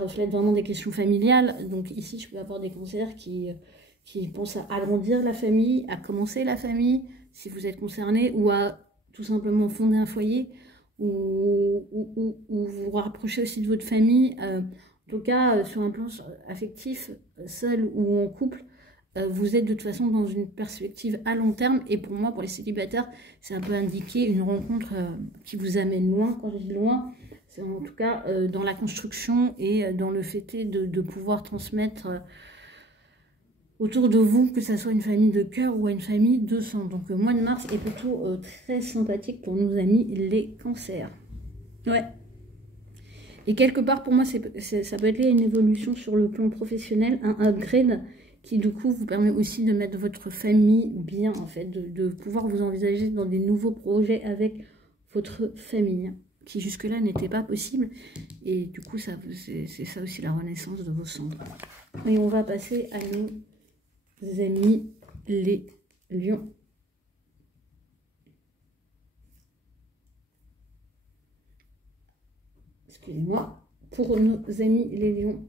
reflète vraiment des questions familiales. Donc ici, je peux avoir des cancers qui pensent à agrandir la famille, à commencer la famille, si vous êtes concerné, ou à tout simplement fonder un foyer, ou vous rapprocher aussi de votre famille. En tout cas, sur un plan affectif, seul ou en couple, vous êtes de toute façon dans une perspective à long terme. Et pour moi, pour les célibataires, c'est un peu indiqué une rencontre qui vous amène loin. Quand je dis loin, c'est en tout cas dans la construction et dans le fait de pouvoir transmettre autour de vous, que ce soit une famille de cœur ou une famille de sang. Donc le mois de mars est plutôt très sympathique pour nos amis les cancers. Ouais. Et quelque part, pour moi, ça peut être lié à une évolution sur le plan professionnel, un upgrade qui, du coup, vous permet aussi de mettre votre famille bien, en fait, de pouvoir vous envisager dans des nouveaux projets avec votre famille, qui jusque-là n'était pas possible. Et du coup, c'est ça aussi la renaissance de vos cendres. Et on va passer à nos amis les lions. Excusez-moi, pour nos amis les lions,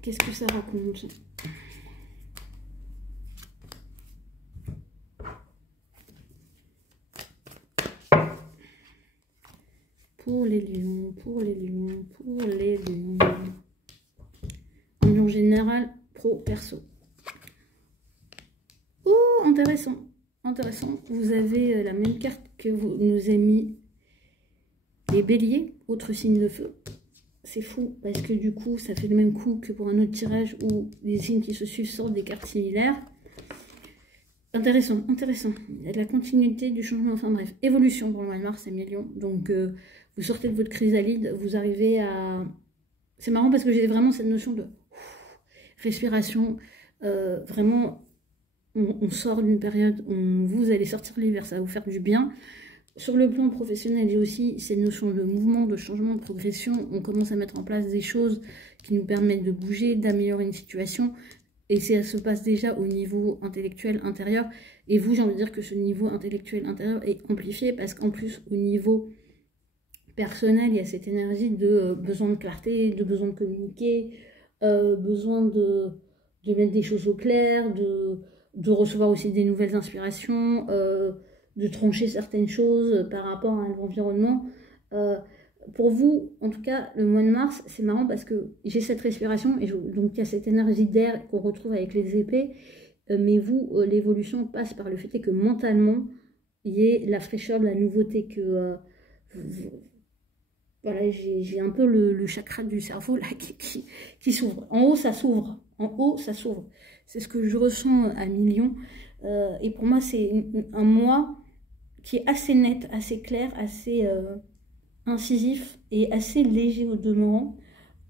qu'est-ce que ça raconte? Pour les lions, ambiance générale, pro, perso. Oh, intéressant, vous avez la même carte que nos amis les béliers, autre signe de feu. c'est fou, parce que du coup, ça fait le même coup que pour un autre tirage où les signes qui se suivent sortent des cartes similaires. Intéressant, intéressant. Il y a de la continuité, du changement, enfin bref. Évolution pour le mois de mars, c'est million. Donc, vous sortez de votre chrysalide, vous arrivez à... C'est marrant parce que j'ai vraiment cette notion de respiration. Vraiment, on sort d'une période où vous allez sortir l'hiver, ça va vous faire du bien. Sur le plan professionnel, il y a aussi cette notion de mouvement, de changement, de progression. On commence à mettre en place des choses qui nous permettent de bouger, d'améliorer une situation. Et ça se passe déjà au niveau intellectuel intérieur. Et vous, j'ai envie de dire que ce niveau intellectuel intérieur est amplifié parce qu'en plus, au niveau personnel, il y a cette énergie de besoin de clarté, de besoin de communiquer, besoin de mettre des choses au clair, de recevoir aussi des nouvelles inspirations, de trancher certaines choses par rapport à l'environnement. Pour vous, en tout cas, le mois de mars, c'est marrant parce que j'ai cette respiration, et donc il y a cette énergie d'air qu'on retrouve avec les épées, mais vous, l'évolution passe par le fait que mentalement, il y ait la fraîcheur de la nouveauté, que voilà, j'ai un peu le chakra du cerveau là qui s'ouvre. En haut, ça s'ouvre. En haut, ça s'ouvre. C'est ce que je ressens à millions. Et pour moi, c'est un mois qui est assez net, assez clair, assez incisif et assez léger au demeurant.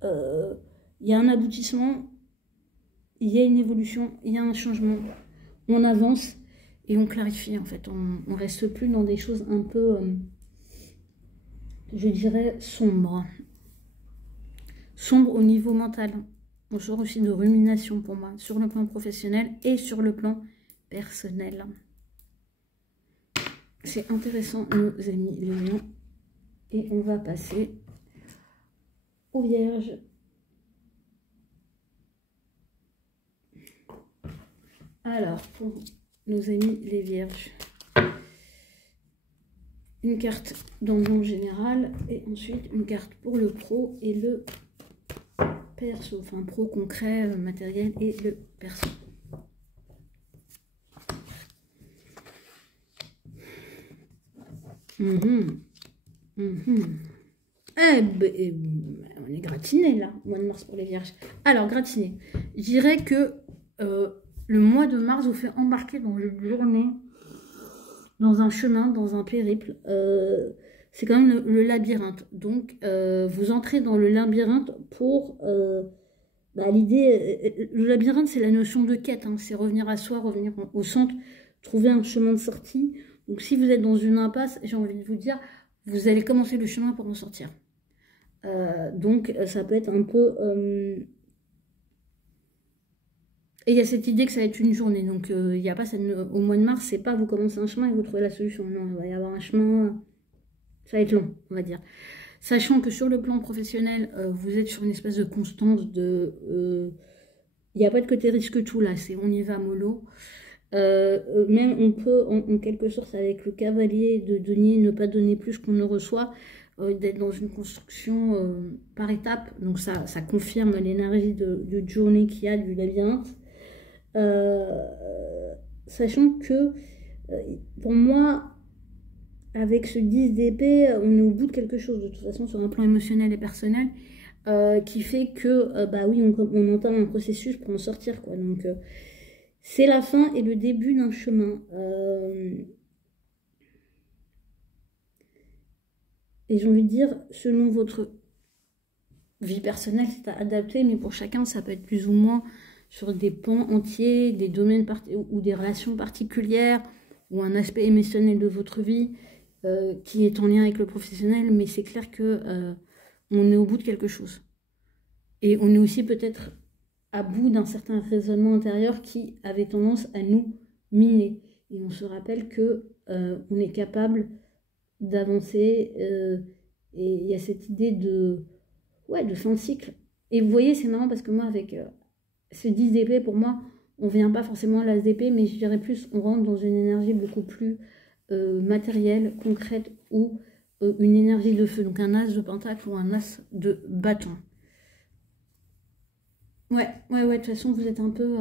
Il y a un aboutissement, il y a une évolution, il y a un changement. On avance et on clarifie en fait. On reste plus dans des choses un peu, je dirais, sombres. Sombres au niveau mental. On sort aussi de rumination pour moi, sur le plan professionnel et sur le plan personnel. C'est intéressant, nos amis les lions. Et on va passer aux vierges. Alors, pour nos amis les vierges, une carte dans le monde général et ensuite une carte pour le pro et le perso. Enfin, pro concret, matériel et le perso. Eh ben, on est gratiné là, mois de mars pour les vierges. Alors, gratiné. Je dirais que le mois de mars vous fait embarquer dans une journée, dans un chemin, dans un périple. C'est quand même le labyrinthe. Donc, vous entrez dans le labyrinthe pour... l'idée... le labyrinthe, c'est la notion de quête. Hein, c'est revenir à soi, revenir au centre, trouver un chemin de sortie. Donc, si vous êtes dans une impasse, j'ai envie de vous dire, vous allez commencer le chemin pour en sortir. Donc, ça peut être un peu... Et il y a cette idée que ça va être une journée. Donc, il n'y a pas au mois de mars, c'est pas vous commencez un chemin et vous trouvez la solution. Non, il va y avoir un chemin... Ça va être long, on va dire. Sachant que sur le plan professionnel, vous êtes sur une espèce de constance de... Il n'y a pas de côté risque tout là, c'est on y va mollo. Même on peut, en quelque sorte, avec le cavalier de donner, ne pas donner plus qu'on ne reçoit, d'être dans une construction par étapes. Donc ça confirme l'énergie de journée qu'il y a du labyrinthe. Sachant que, pour moi, avec ce 10 d'épée, on est au bout de quelque chose, de toute façon, sur un plan émotionnel et personnel, qui fait que, bah oui, on entame un processus pour en sortir, quoi. Donc, c'est la fin et le début d'un chemin. Et j'ai envie de dire, selon votre vie personnelle, c'est à adapter, mais pour chacun, ça peut être plus ou moins sur des pans entiers, des domaines ou des relations particulières, ou un aspect émotionnel de votre vie, qui est en lien avec le professionnel, mais c'est clair que on est au bout de quelque chose. Et on est aussi peut-être à bout d'un certain raisonnement intérieur qui avait tendance à nous miner. Et on se rappelle que on est capable d'avancer, et il y a cette idée de fin de cycle. Et vous voyez, c'est marrant parce que moi, avec ce 10 d'épée, pour moi, on vient pas forcément à l'as d'épée, mais je dirais plus, on rentre dans une énergie beaucoup plus matérielle, concrète, ou une énergie de feu, donc un as de pentacle ou un as de bâton. Ouais, de toute façon, vous êtes un peu...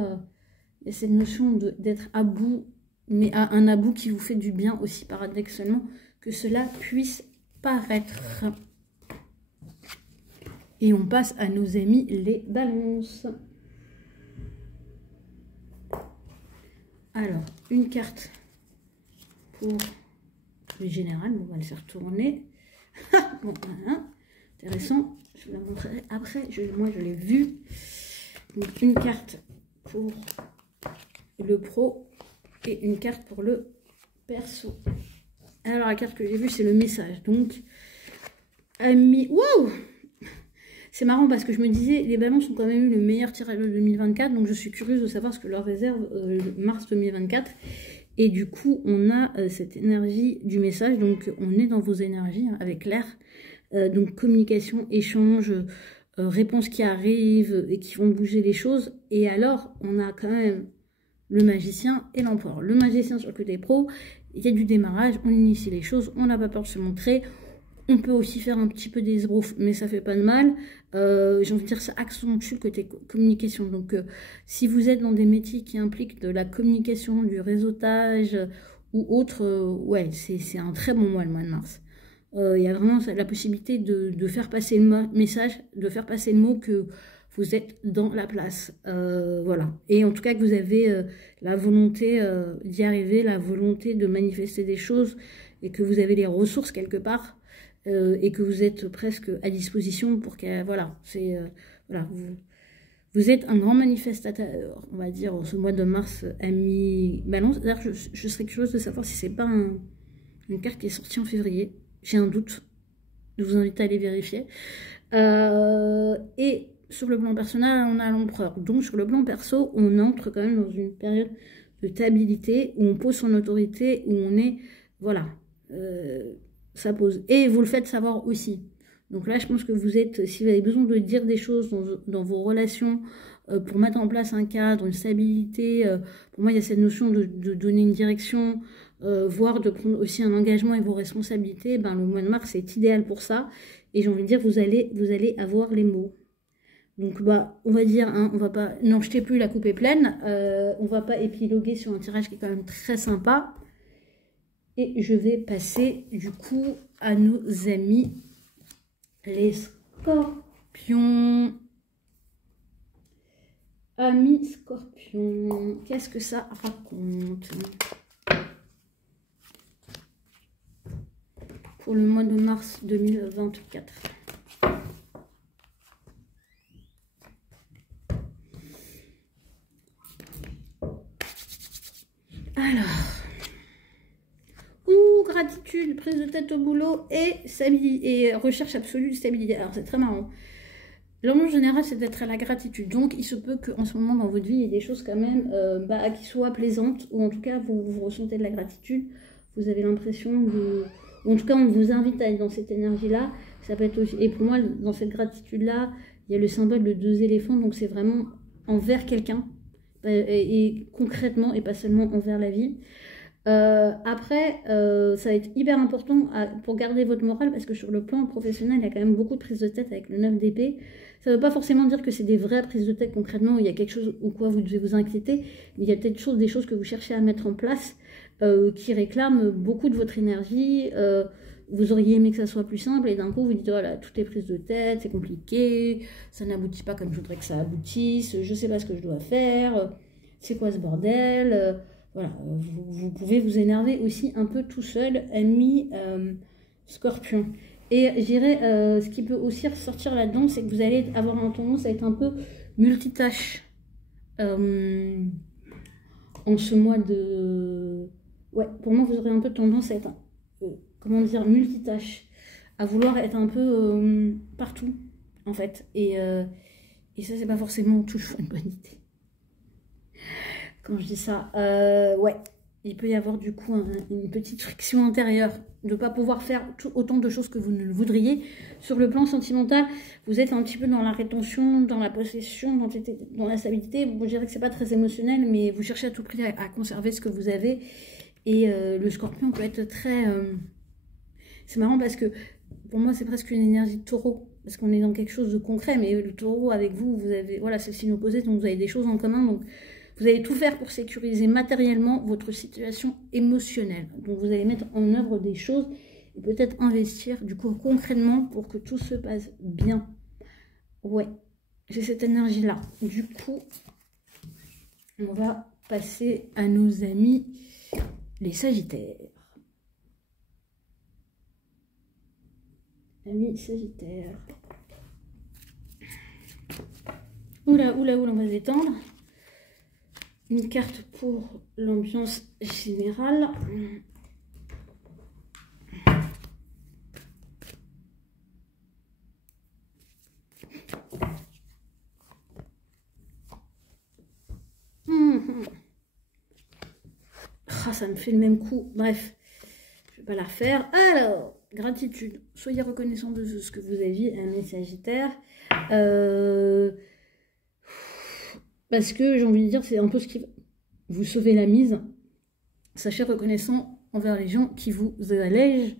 il y a cette notion d'être à bout, mais à un à bout qui vous fait du bien aussi, paradoxalement, que cela puisse paraître. Et on passe à nos amis les balances. Alors, une carte pour le général. Bon, on va le faire tourner. Bon, voilà. Intéressant. Je vous la montrerai après. Moi, je l'ai vu. Donc, une carte pour le pro et une carte pour le perso. Alors, la carte que j'ai vue, c'est le message. Donc, ami... Wow! C'est marrant parce que je me disais, les balances ont quand même eu le meilleur tirage de 2024. Donc, je suis curieuse de savoir ce que leur réserve mars 2024. Et du coup, on a cette énergie du message. Donc, on est dans vos énergies hein, avec l'air. Donc, communication, échange, réponses qui arrivent et qui vont bouger les choses. Et alors, on a quand même le magicien et l'empereur. Le magicien sur le côté pro, il y a du démarrage, on initie les choses, on n'a pas peur de se montrer. On peut aussi faire un petit peu des esbroufs, mais ça fait pas de mal. J'ai envie de dire, ça accentue le côté communication. Donc, si vous êtes dans des métiers qui impliquent de la communication, du réseautage ou autre, ouais, c'est un très bon mois, le mois de mars. Il y a vraiment la possibilité de faire passer le message, de faire passer le mot que vous êtes dans la place. Voilà. Et en tout cas, que vous avez la volonté d'y arriver, la volonté de manifester des choses et que vous avez les ressources quelque part. Et que vous êtes presque à disposition pour que, voilà, voilà, vous êtes un grand manifestateur, on va dire, en ce mois de mars, ami Balance. D'ailleurs, je serais curieuse de savoir si c'est pas une carte qui est sortie en février. J'ai un doute. Je vous invite à aller vérifier. Et sur le plan personnel, on a l'empereur. Donc, sur le plan perso, on entre quand même dans une période de stabilité où on pose son autorité, où on est, voilà, ça pose. Et vous le faites savoir aussi. Donc là, je pense que vous êtes, si vous avez besoin de dire des choses dans vos relations, pour mettre en place un cadre, une stabilité, pour moi, il y a cette notion de donner une direction, voire de prendre aussi un engagement et vos responsabilités. Ben, le mois de mars est idéal pour ça. Et j'ai envie de dire, vous allez avoir les mots. Donc, bah, on va dire, hein, on va pas, n'en jetez plus, la coupe est pleine. On va pas épiloguer sur un tirage qui est quand même très sympa. Et je vais passer du coup à nos amis les scorpions. Amis scorpions, qu'est-ce que ça raconte pour le mois de mars 2024? Alors... gratitude, prise de tête au boulot et recherche absolue de stabilité. Alors c'est très marrant. L'ambiance générale, c'est d'être à la gratitude. Donc il se peut qu'en ce moment dans votre vie, il y ait des choses quand même qui soient plaisantes, ou en tout cas vous ressentez de la gratitude. Vous avez l'impression de... En tout cas, on vous invite à être dans cette énergie-là. Ça peut être aussi... Et pour moi, dans cette gratitude-là, il y a le symbole de 2 éléphants. Donc c'est vraiment envers quelqu'un. Et concrètement, et pas seulement envers la vie. Après, ça va être hyper important pour garder votre morale, parce que sur le plan professionnel, il y a quand même beaucoup de prises de tête avec le 9 d'épée. Ça ne veut pas forcément dire que c'est des vraies prises de tête concrètement, où il y a quelque chose ou quoi vous devez vous inquiéter, mais il y a peut-être des choses que vous cherchez à mettre en place qui réclament beaucoup de votre énergie. Vous auriez aimé que ça soit plus simple, et d'un coup vous dites voilà, toutes les prises de tête, c'est compliqué, ça n'aboutit pas comme je voudrais que ça aboutisse, je sais pas ce que je dois faire, c'est quoi ce bordel. Voilà, vous pouvez vous énerver aussi un peu tout seul, ami scorpion. Et je dirais, ce qui peut aussi ressortir là-dedans, c'est que vous allez avoir une tendance à être un peu multitâche en ce mois de... Ouais, pour moi, vous aurez un peu tendance à être, comment dire, multitâche, à vouloir être un peu partout, en fait. Et ça, c'est pas forcément toujours une bonne idée. Quand je dis ça, ouais, il peut y avoir du coup une petite friction intérieure de ne pas pouvoir faire autant de choses que vous ne le voudriez. Sur le plan sentimental, vous êtes un petit peu dans la rétention, dans la possession, dans la stabilité. Bon, je dirais que c'est pas très émotionnel, mais vous cherchez à tout prix à conserver ce que vous avez. Et le scorpion peut être très... C'est marrant parce que pour moi, c'est presque une énergie de taureau. Parce qu'on est dans quelque chose de concret, mais le taureau, avec vous, vous avez... Voilà, c'est le signe opposé, donc vous avez des choses en commun, donc... Vous allez tout faire pour sécuriser matériellement votre situation émotionnelle. Donc, vous allez mettre en œuvre des choses et peut-être investir, du coup, concrètement pour que tout se passe bien. Ouais, j'ai cette énergie-là. Du coup, on va passer à nos amis les Sagittaires. Amis Sagittaires. Oula, oula, oula, on va se détendre. Une carte pour l'ambiance générale. Ah, ça me fait le même coup. Bref, je vais pas la refaire. Alors, gratitude. Soyez reconnaissant de ce que vous aviez, amis Sagittaire. Parce que j'ai envie de dire, c'est un peu ce qui va vous sauver la mise. Sachez reconnaissant envers les gens qui vous allègent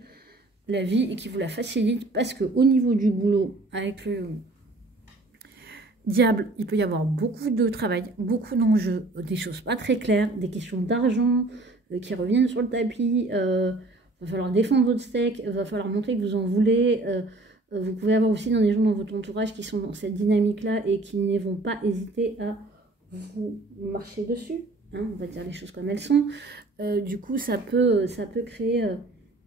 la vie et qui vous la facilitent. Parce que au niveau du boulot, avec le diable, il peut y avoir beaucoup de travail, beaucoup d'enjeux, des choses pas très claires, des questions d'argent qui reviennent sur le tapis. Va falloir défendre votre steak, va falloir montrer que vous en voulez. Vous pouvez avoir aussi des gens dans votre entourage qui sont dans cette dynamique-là et qui ne vont pas hésiter à vous marcher dessus. Hein, on va dire les choses comme elles sont. Du coup, ça peut créer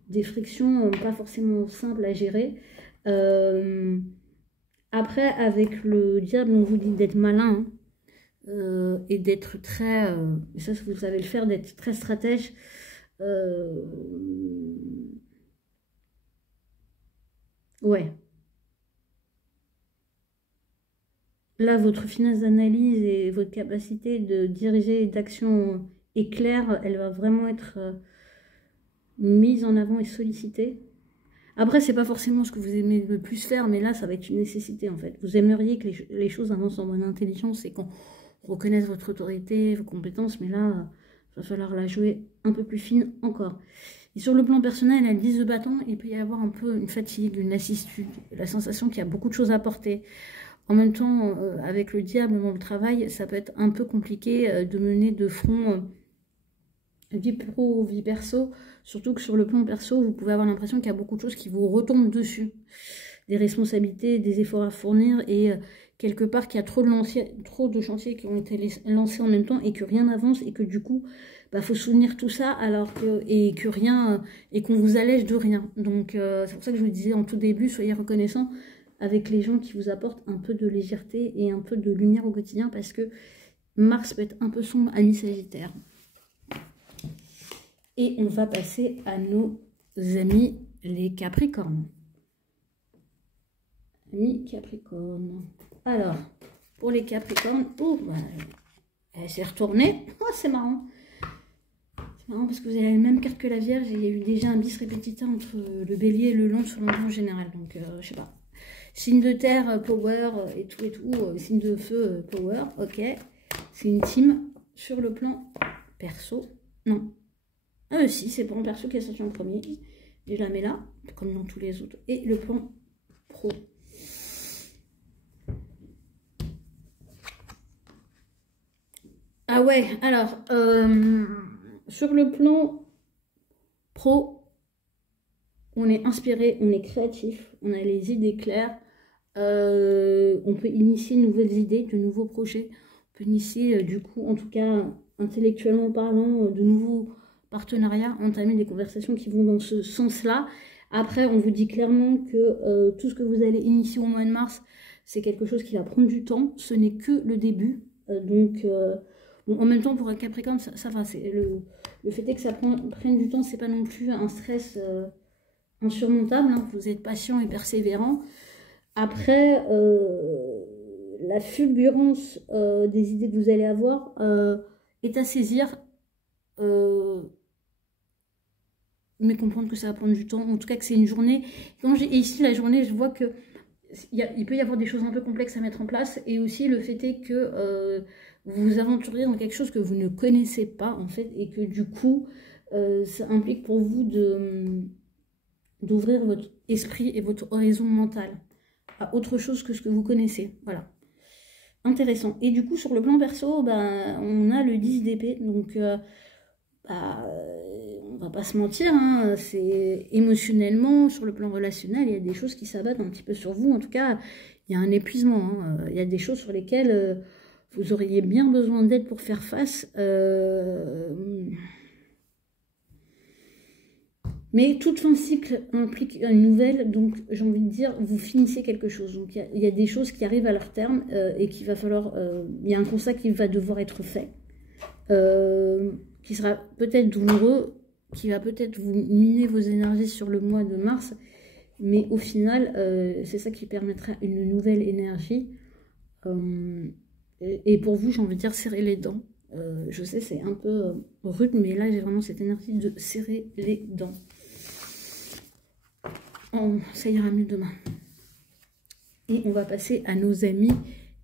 des frictions pas forcément simples à gérer. Après, avec le diable, on vous dit d'être malin et d'être très... et ça, vous savez le faire, d'être très stratège. Ouais. Là, votre finesse d'analyse et votre capacité de diriger d'action éclair, elle va vraiment être mise en avant et sollicitée. Après, c'est pas forcément ce que vous aimez le plus faire, mais là, ça va être une nécessité, en fait. Vous aimeriez que les choses avancent en bonne intelligence et qu'on reconnaisse votre autorité, vos compétences, mais là, il va falloir la jouer un peu plus fine encore. Et sur le plan personnel, à 10 de bâton, il peut y avoir un peu une fatigue, une lassitude, la sensation qu'il y a beaucoup de choses à porter. En même temps, avec le diable dans le travail, ça peut être un peu compliqué de mener de front vie pro ou vie perso. Surtout que sur le plan perso, vous pouvez avoir l'impression qu'il y a beaucoup de choses qui vous retombent dessus. Des responsabilités, des efforts à fournir et quelque part qu'il y a trop de chantiers qui ont été lancés en même temps et que rien n'avance et que du coup, bah, faut soutenir tout ça alors que, et que rien, et qu'on vous allège de rien. Donc c'est pour ça que je vous disais en tout début, soyez reconnaissants avec les gens qui vous apportent un peu de légèreté et un peu de lumière au quotidien parce que Mars peut être un peu sombre à mi-Sagittaire. Et on va passer à nos amis les Capricornes. Amis Capricornes. Alors, pour les Capricornes, oh, bah, elle s'est retournée. Oh, c'est marrant. C'est marrant parce que vous avez la même carte que la Vierge et il y a eu déjà un bis repetita entre le Bélier et le Lion sur le plan général. Donc, je sais pas. Signe de terre, power et tout. Signe de feu, power, ok. C'est une team sur le plan perso. Non. Ah si, c'est pour un perso qui est sorti en premier. Et je la mets là, comme dans tous les autres. Et le plan pro. Ah ouais, alors, sur le plan pro, on est inspiré, on est créatif, on a les idées claires. On peut initier de nouvelles idées, de nouveaux projets. On peut initier, du coup, en tout cas, intellectuellement parlant, de nouveaux partenariats, entamer des conversations qui vont dans ce sens-là. Après, on vous dit clairement que tout ce que vous allez initier au mois de mars, c'est quelque chose qui va prendre du temps. Ce n'est que le début. Bon, en même temps, pour un Capricorne, ça va. Le fait est que ça prenne du temps, c'est pas non plus un stress insurmontable. Hein. Vous êtes patient et persévérant. Après, la fulgurance des idées que vous allez avoir est à saisir. Mais comprendre que ça va prendre du temps, en tout cas que c'est une journée. Quand j'ai ici la journée, je vois que il peut y avoir des choses un peu complexes à mettre en place, et aussi le fait est que vous vous aventuriez dans quelque chose que vous ne connaissez pas en fait, et que du coup ça implique pour vous d'ouvrir votre esprit et votre horizon mental à autre chose que ce que vous connaissez. Voilà, intéressant. Et du coup sur le plan perso, ben, on a le 10 d'épée, donc bah, on va pas se mentir, hein, c'est émotionnellement, sur le plan relationnel, il y a des choses qui s'abattent un petit peu sur vous. En tout cas, il y a un épuisement, hein. Il y a des choses sur lesquelles vous auriez bien besoin d'aide pour faire face. Mais toute fin de cycle implique une nouvelle, donc j'ai envie de dire, vous finissez quelque chose. Donc il y a des choses qui arrivent à leur terme et qu'il va falloir, il y a un constat qui va devoir être fait, qui sera peut-être douloureux, qui va peut-être vous miner vos énergies sur le mois de mars, mais au final, c'est ça qui permettra une nouvelle énergie. Et pour vous, j'ai envie de dire, serrez les dents. Je sais, c'est un peu rude, mais là, j'ai vraiment cette énergie de serrer les dents. Oh, ça ira mieux demain. Et on va passer à nos amis,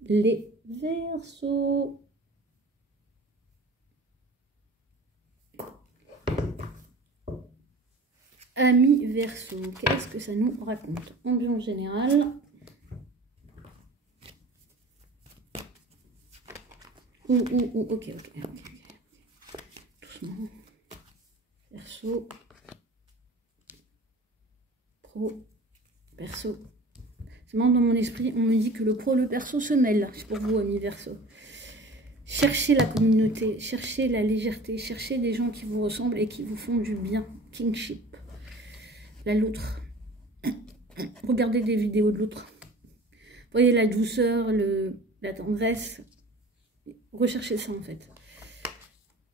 les Verseaux. Amis Verseaux, qu'est-ce que ça nous raconte? Ambiance générale. Ok. Doucement. Verseau. Pro. Perso. C'est marrant, dans mon esprit, on me dit que le pro, le perso se mêlent. C'est pour vous, amis Verseaux. Cherchez la communauté, cherchez la légèreté, cherchez des gens qui vous ressemblent et qui vous font du bien. Kingship. La loutre. Regardez des vidéos de l'autre. Voyez la douceur, la tendresse. Recherchez ça en fait.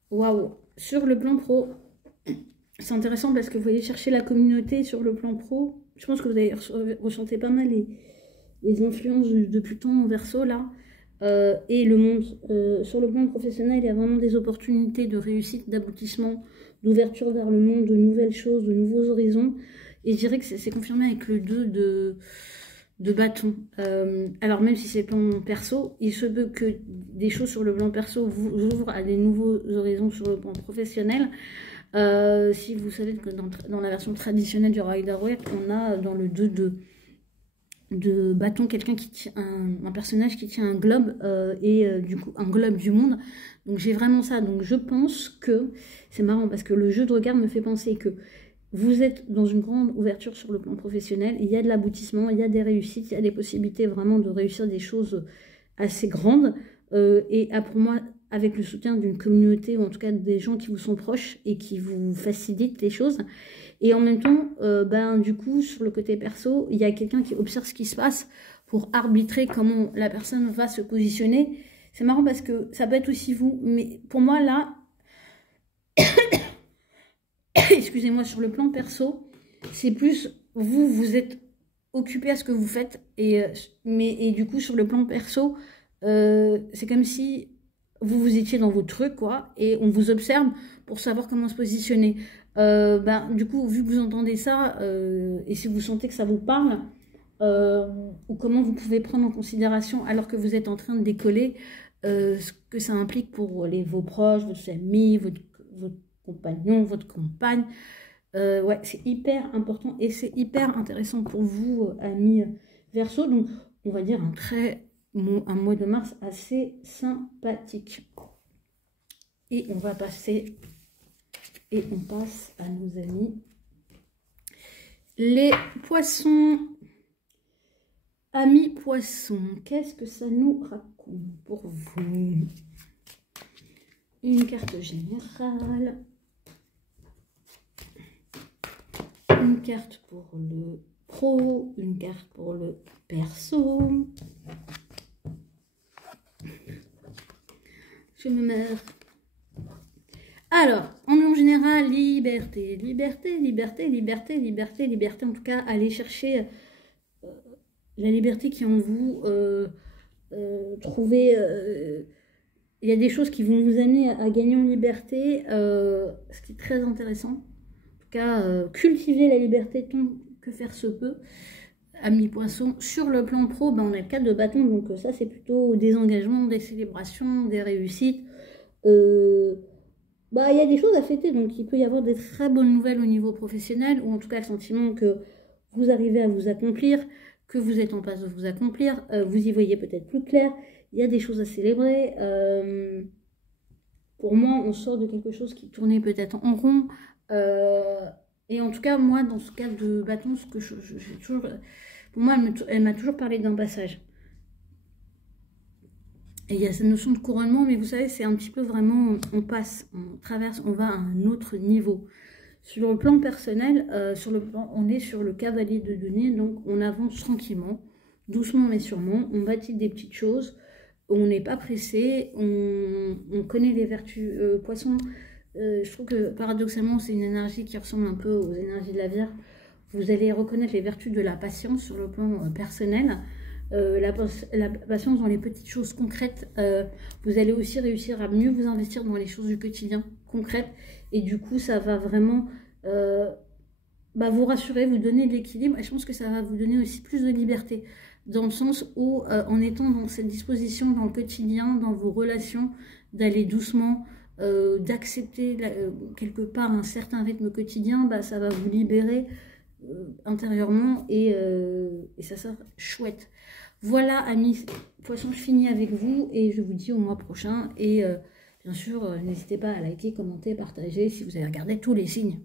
Waouh. Sur le plan pro, c'est intéressant parce que vous voyez chercher la communauté sur le plan pro. Je pense que vous avez ressenti pas mal les influences de Pluton en Verseau là. Et le monde. Sur le plan professionnel, il y a vraiment des opportunités de réussite, d'aboutissement, d'ouverture vers le monde, de nouvelles choses, de nouveaux horizons. Et je dirais que c'est confirmé avec le 2 de bâton. Alors même si c'est le plan perso, il se peut que des choses sur le plan perso vous ouvrent à des nouveaux horizons sur le plan professionnel. Si vous savez que dans la version traditionnelle du Rider-Waite, on a dans le 2 de bâton quelqu'un qui tient un personnage qui tient un globe du coup un globe du monde. Donc j'ai vraiment ça. Donc je pense que c'est marrant parce que le jeu de regard me fait penser que vous êtes dans une grande ouverture sur le plan professionnel, il y a de l'aboutissement, il y a des réussites, il y a des possibilités vraiment de réussir des choses assez grandes. Et pour moi, avec le soutien d'une communauté, ou en tout cas des gens qui vous sont proches et qui vous facilitent les choses. Et en même temps, du coup, sur le côté perso, il y a quelqu'un qui observe ce qui se passe pour arbitrer comment la personne va se positionner. C'est marrant parce que ça peut être aussi vous, mais pour moi, là... Excusez-moi, sur le plan perso, c'est plus vous êtes occupé à ce que vous faites, et du coup sur le plan perso, c'est comme si vous étiez dans vos trucs, quoi, et on vous observe pour savoir comment se positionner. Du coup, vu que vous entendez ça, et si vous sentez que ça vous parle, ou comment vous pouvez prendre en considération alors que vous êtes en train de décoller, ce que ça implique pour vos proches, vos amis, votre compagnon, votre compagne. Ouais, c'est hyper important et c'est hyper intéressant pour vous, amis Verseau. Donc, on va dire un mois de mars assez sympathique. Et on va passer, et on passe à nos amis les poissons. Amis poissons, qu'est-ce que ça nous raconte pour vous? Une carte générale. Une carte pour le pro, une carte pour le perso. Je me meurs. Alors, en général, liberté, liberté, liberté, liberté, liberté, liberté. En tout cas, allez chercher la liberté qui est en vous. Trouver... il y a des choses qui vont vous amener à gagner en liberté, ce qui est très intéressant. En tout cas, cultiver la liberté tant que faire se peut. Amis poissons, sur le plan pro, on a le 4 de bâton, donc ça c'est plutôt des engagements, des célébrations, des réussites. Il y a des choses à fêter, donc il peut y avoir des très bonnes nouvelles au niveau professionnel, ou en tout cas le sentiment que vous arrivez à vous accomplir, que vous êtes en passe de vous accomplir, vous y voyez peut-être plus clair, il y a des choses à célébrer. Pour moi, on sort de quelque chose qui tournait peut-être en rond. Et en tout cas, moi, dans ce cas de bâton, ce que j'ai toujours... Pour moi, elle m'a toujours parlé d'un passage. Et il y a cette notion de couronnement, mais vous savez, c'est un petit peu vraiment, on passe, on traverse, on va à un autre niveau. Sur le plan personnel, on est sur le cavalier de denier, donc on avance tranquillement, doucement mais sûrement, on bâtit des petites choses, on n'est pas pressé, on connaît les vertus. Poisson, je trouve que paradoxalement, c'est une énergie qui ressemble un peu aux énergies de la Vierge. Vous allez reconnaître les vertus de la patience sur le plan personnel. La patience dans les petites choses concrètes, vous allez aussi réussir à mieux vous investir dans les choses du quotidien concrètes, et du coup ça va vraiment vous rassurer, vous donner de l'équilibre, et je pense que ça va vous donner aussi plus de liberté, dans le sens où en étant dans cette disposition dans le quotidien, dans vos relations, d'aller doucement, d'accepter quelque part un certain rythme quotidien, ça va vous libérer intérieurement, et ça sera chouette. Voilà, amis poissons, je finis avec vous et je vous dis au mois prochain. Et bien sûr, n'hésitez pas à liker, commenter, partager si vous avez regardé tous les signes.